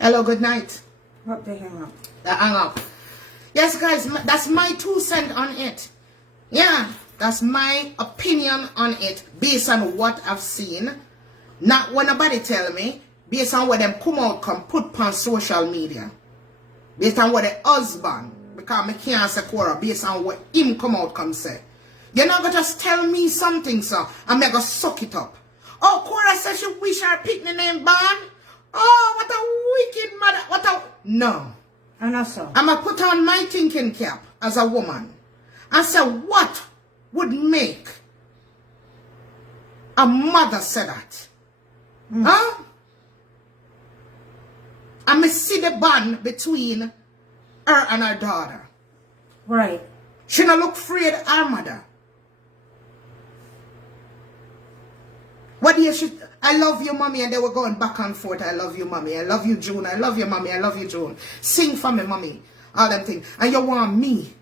Hello, good night. Hope they hang up. Hang up. Yes, guys, that's my 2 cents on it. Yeah, that's my opinion on it based on what I've seen. Not what nobody tell me. Based on what them come out, put on social media. Based on what the husband, because I can't say Cora, based on what him come out come say. You're not going to just tell me something, sir, and I'm going to suck it up. Oh, Cora says she wish her picnic name ban. Oh, what a wicked mother. What a... No. And also, I'm going to put on my thinking cap as a woman and say, what would make a mother say that? Huh? And me see the bond between her and her daughter. right. She not look afraid of her mother. What do you should? I love you, mommy, and they were going back and forth. I love you, mommy. I love you, June. I love you, mommy. I love you, June. Sing for me, mommy. All them things. And you want me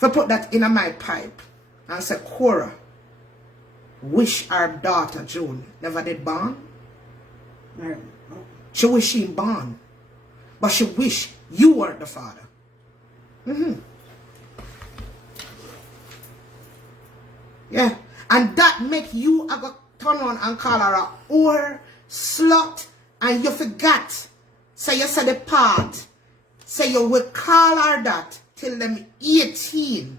to put that in my pipe and say, Cora, wish our daughter, June, never did born? Right. She wish she born. But she wish you were the father. Yeah. And that make you turn on and call her a whore, slut, and you forgot. So you said the part. So you will call her that till them 18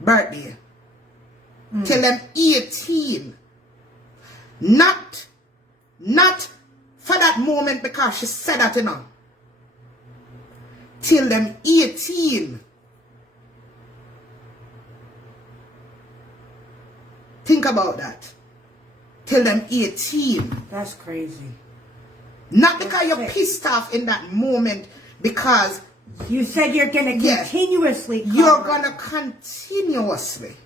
birthday. Till them 18. Not for that moment because she said that, you know. Till them 18. Think about that. Till them 18. That's crazy. Not because you're pissed off in that moment, because You said you're going to continuously call you're her. going to continuously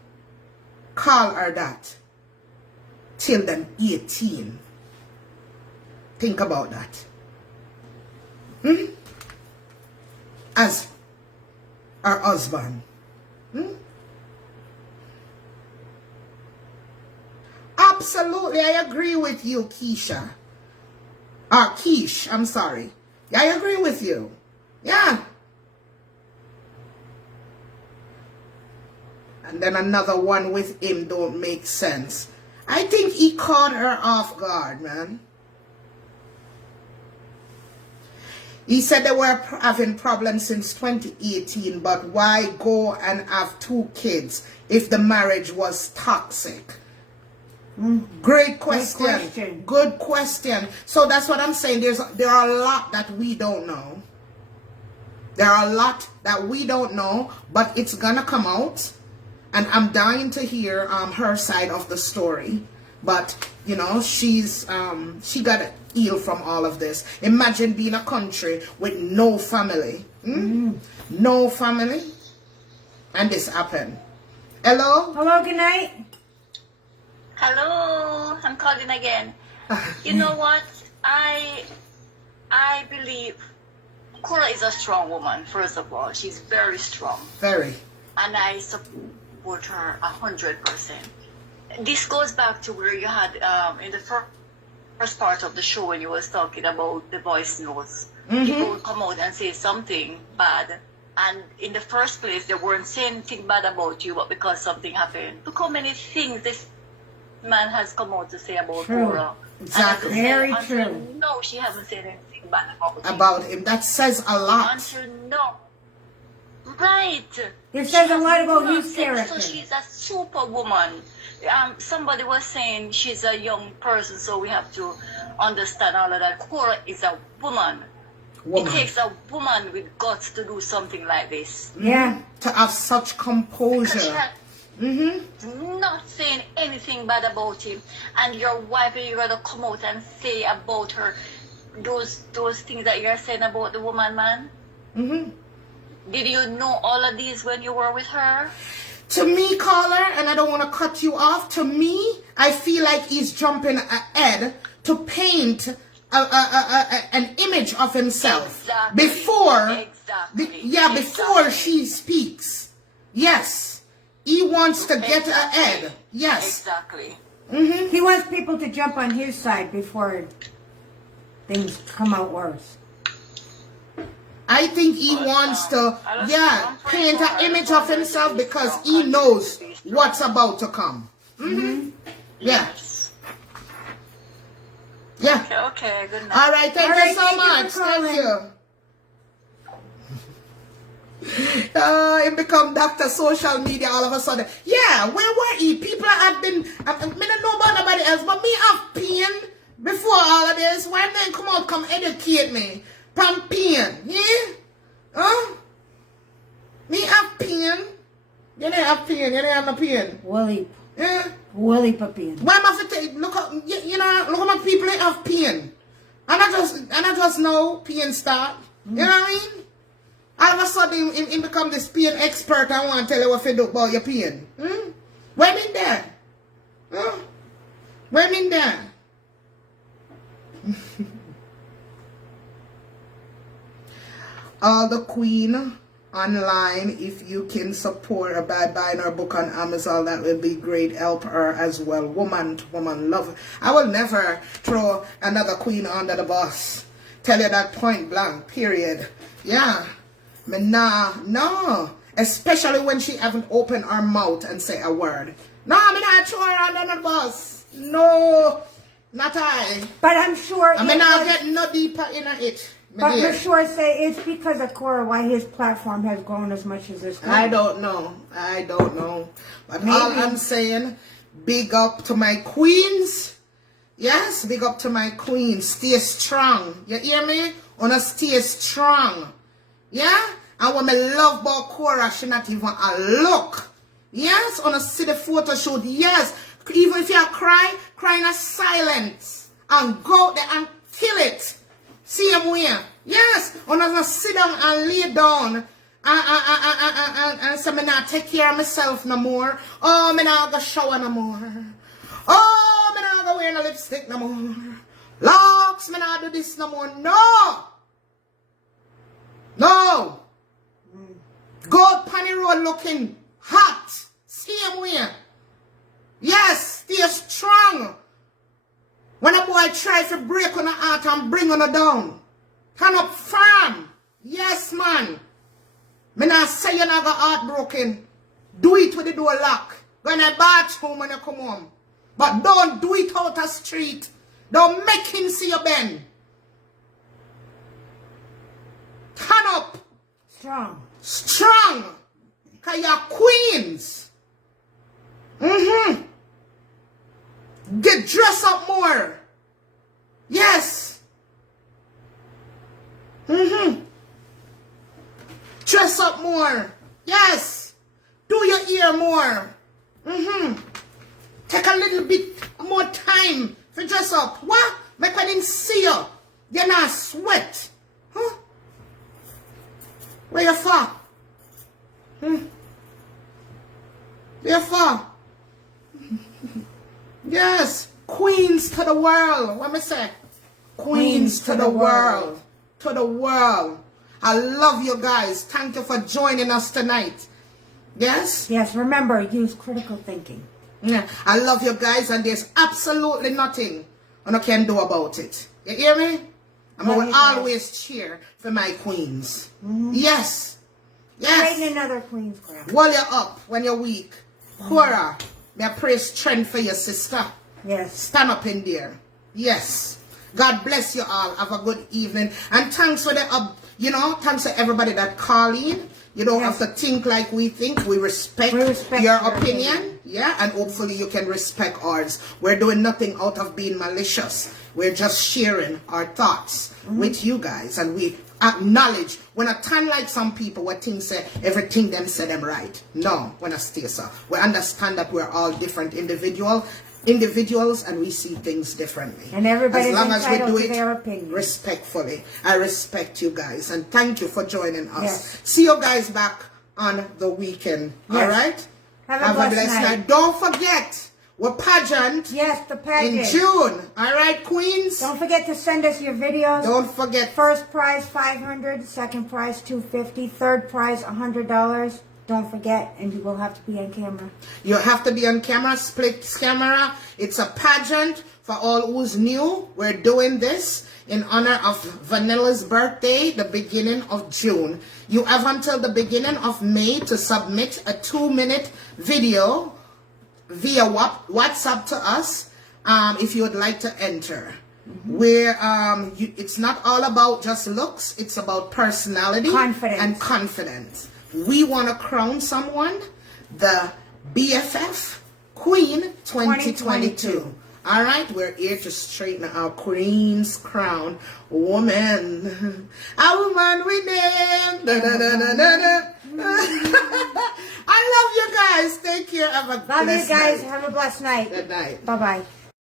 call her that till them 18. Think about that. As her husband. Absolutely, I agree with you, Keisha. Keish, I'm sorry. Yeah, I agree with you. Yeah. And then another one with him don't make sense. I think he caught her off guard, man. He said they were having problems since 2018, but why go and have 2 kids if the marriage was toxic? Great question. Good question. So that's what I'm saying. There are a lot that we don't know. There are a lot that we don't know, but it's gonna come out. And I'm dying to hear her side of the story. But, you know, she got to heal from all of this. Imagine being a country with no family. No family. And this happened. Hello? Hello, good night. Hello, I'm calling again. You know what? I believe Cora is a strong woman, first of all. She's very strong. Very. And I support her 100%. This goes back to where you had in the first part of the show when you was talking about the voice notes. People would come out and say something bad, And in the first place, they weren't saying anything bad about you, but because something happened. Look how many things this man has come out to say about Cora. Exactly. Very true. No, she hasn't said anything bad about him. That says a lot. Until no. Right. It says a lot about his character. So she's a superwoman. Somebody was saying she's a young person, so we have to understand all of that. Cora is a woman. It takes a woman with guts to do something like this. Yeah. To have such composure. Not saying anything bad about him. And your wife, you're going to come out and say about her those things that you're saying about the woman, man? Did you know all of these when you were with her? To me, caller, and I don't want to cut you off, to me, I feel like he's jumping ahead to paint an image of himself before she speaks. Yes, he wants to get ahead. Yes, exactly. He wants people to jump on his side before things come out worse. I think he wants to, paint an image of himself because he knows what's about to come. Yes. Yeah. Okay, good night. All right, thank you so much. Thank you. It become Dr. Social Media all of a sudden. Yeah, where were he? People have been, I don't know about nobody else, but me have pain before all of this. Why men come out, come educate me? From pain, yeah? Huh? Me have pain. You don't have pain, you don't have no pain. Willie. Yeah? Willie pain. Why am I take look up, you know, look at my people that have pain. And I just know pain start. You know what I mean? All of a sudden he become this pain expert. I want to tell you what to do about your pain. When in there? Huh? When in there? All the Queen online, if you can support her by buying her book on Amazon, that will be great. Help her as well. Woman to woman love. I will never throw another queen under the bus. Tell you that point blank, period. Yeah. No. Especially when she haven't opened her mouth and say a word. No, I'm not throw her under the bus. No, not I. But I'm sure I mean, I'll get no deeper in it. But for sure say it's because of Cora why his platform has grown as much as it's grown. I don't know. But Maybe. all I'm saying, big up to my queens. Yes, big up to my queens. Stay strong. You hear me? Wanna stay strong. Yeah? And when I love about Cora, she not even a look. Yes? Wanna see the photo shoot. Yes. Even if you cry in a silence. And go there and kill it. See him where? Yes. When I sit down and lay down and say, me not take care of myself no more. Oh, me not go shower no more. Oh, me not go wear no lipstick no more. Locks, me not do this no more. No. Go Panny Road looking hot. See him where? Yes, stay strong. When a boy try to break on the heart and bring on her down, stand up firm. Yes, man. Me not say you're not got heartbroken. Do it with the door lock. Go in the bathroom when you come home. But don't do it out the street. Don't make him see you bend. Stand up. Strong. Because you're queens. Get dressed up more. Yes. Dress up more. Yes. Do your ear more. Take a little bit more time to dress up. What? Make I didn't see you. You're not sweat. Huh? Where you for? Where you for? Yes, queens to the world. What me say? Queens to the world. To the world. I love you guys. Thank you for joining us tonight. Yes? Yes, remember, use critical thinking. Yeah, I love you guys, and there's absolutely nothing I can do about it. You hear me? I will always cheer for my queens. Yes. Yes. Straighten another Queen's crown. While you're up, when you're weak. Cora, may I pray strength for your sister. Yes. Stand up in there. Yes. God bless you all. Have a good evening. And thanks for the, thanks to everybody that call in. You don't have to think like we think. We respect your opinion. Yeah, and hopefully you can respect ours. We're doing nothing out of being malicious. We're just sharing our thoughts with you guys. And we acknowledge, when I turn like some people, what things say, everything them say them right. No, when I stay so. We understand that we're all different individuals and we see things differently. And everybody's as long as we do to it their opinion. Respectfully. I respect you guys and thank you for joining us. Yes. See you guys back on the weekend. Yes. All right? Have a blessed night. Don't forget, we're pageant. Yes, the pageant. In June. All right, Queens? Don't forget to send us your videos. Don't forget. First prize $500, second prize $250, third prize $100. Don't forget, and you will have to be on camera. You have to be on camera, split camera. It's a pageant for all who's new. We're doing this in honor of Vanilla's birthday, the beginning of June. You have until the beginning of May to submit a 2-minute video via WhatsApp to us if you would like to enter. Where it's not all about just looks, it's about personality and confidence. We want to crown someone the BFF Queen 2022. All right, we're here to straighten our Queen's crown. Woman, a woman with name. I love you guys. Take care. Have a blessed night. Have a blessed night. Good night. Bye-bye.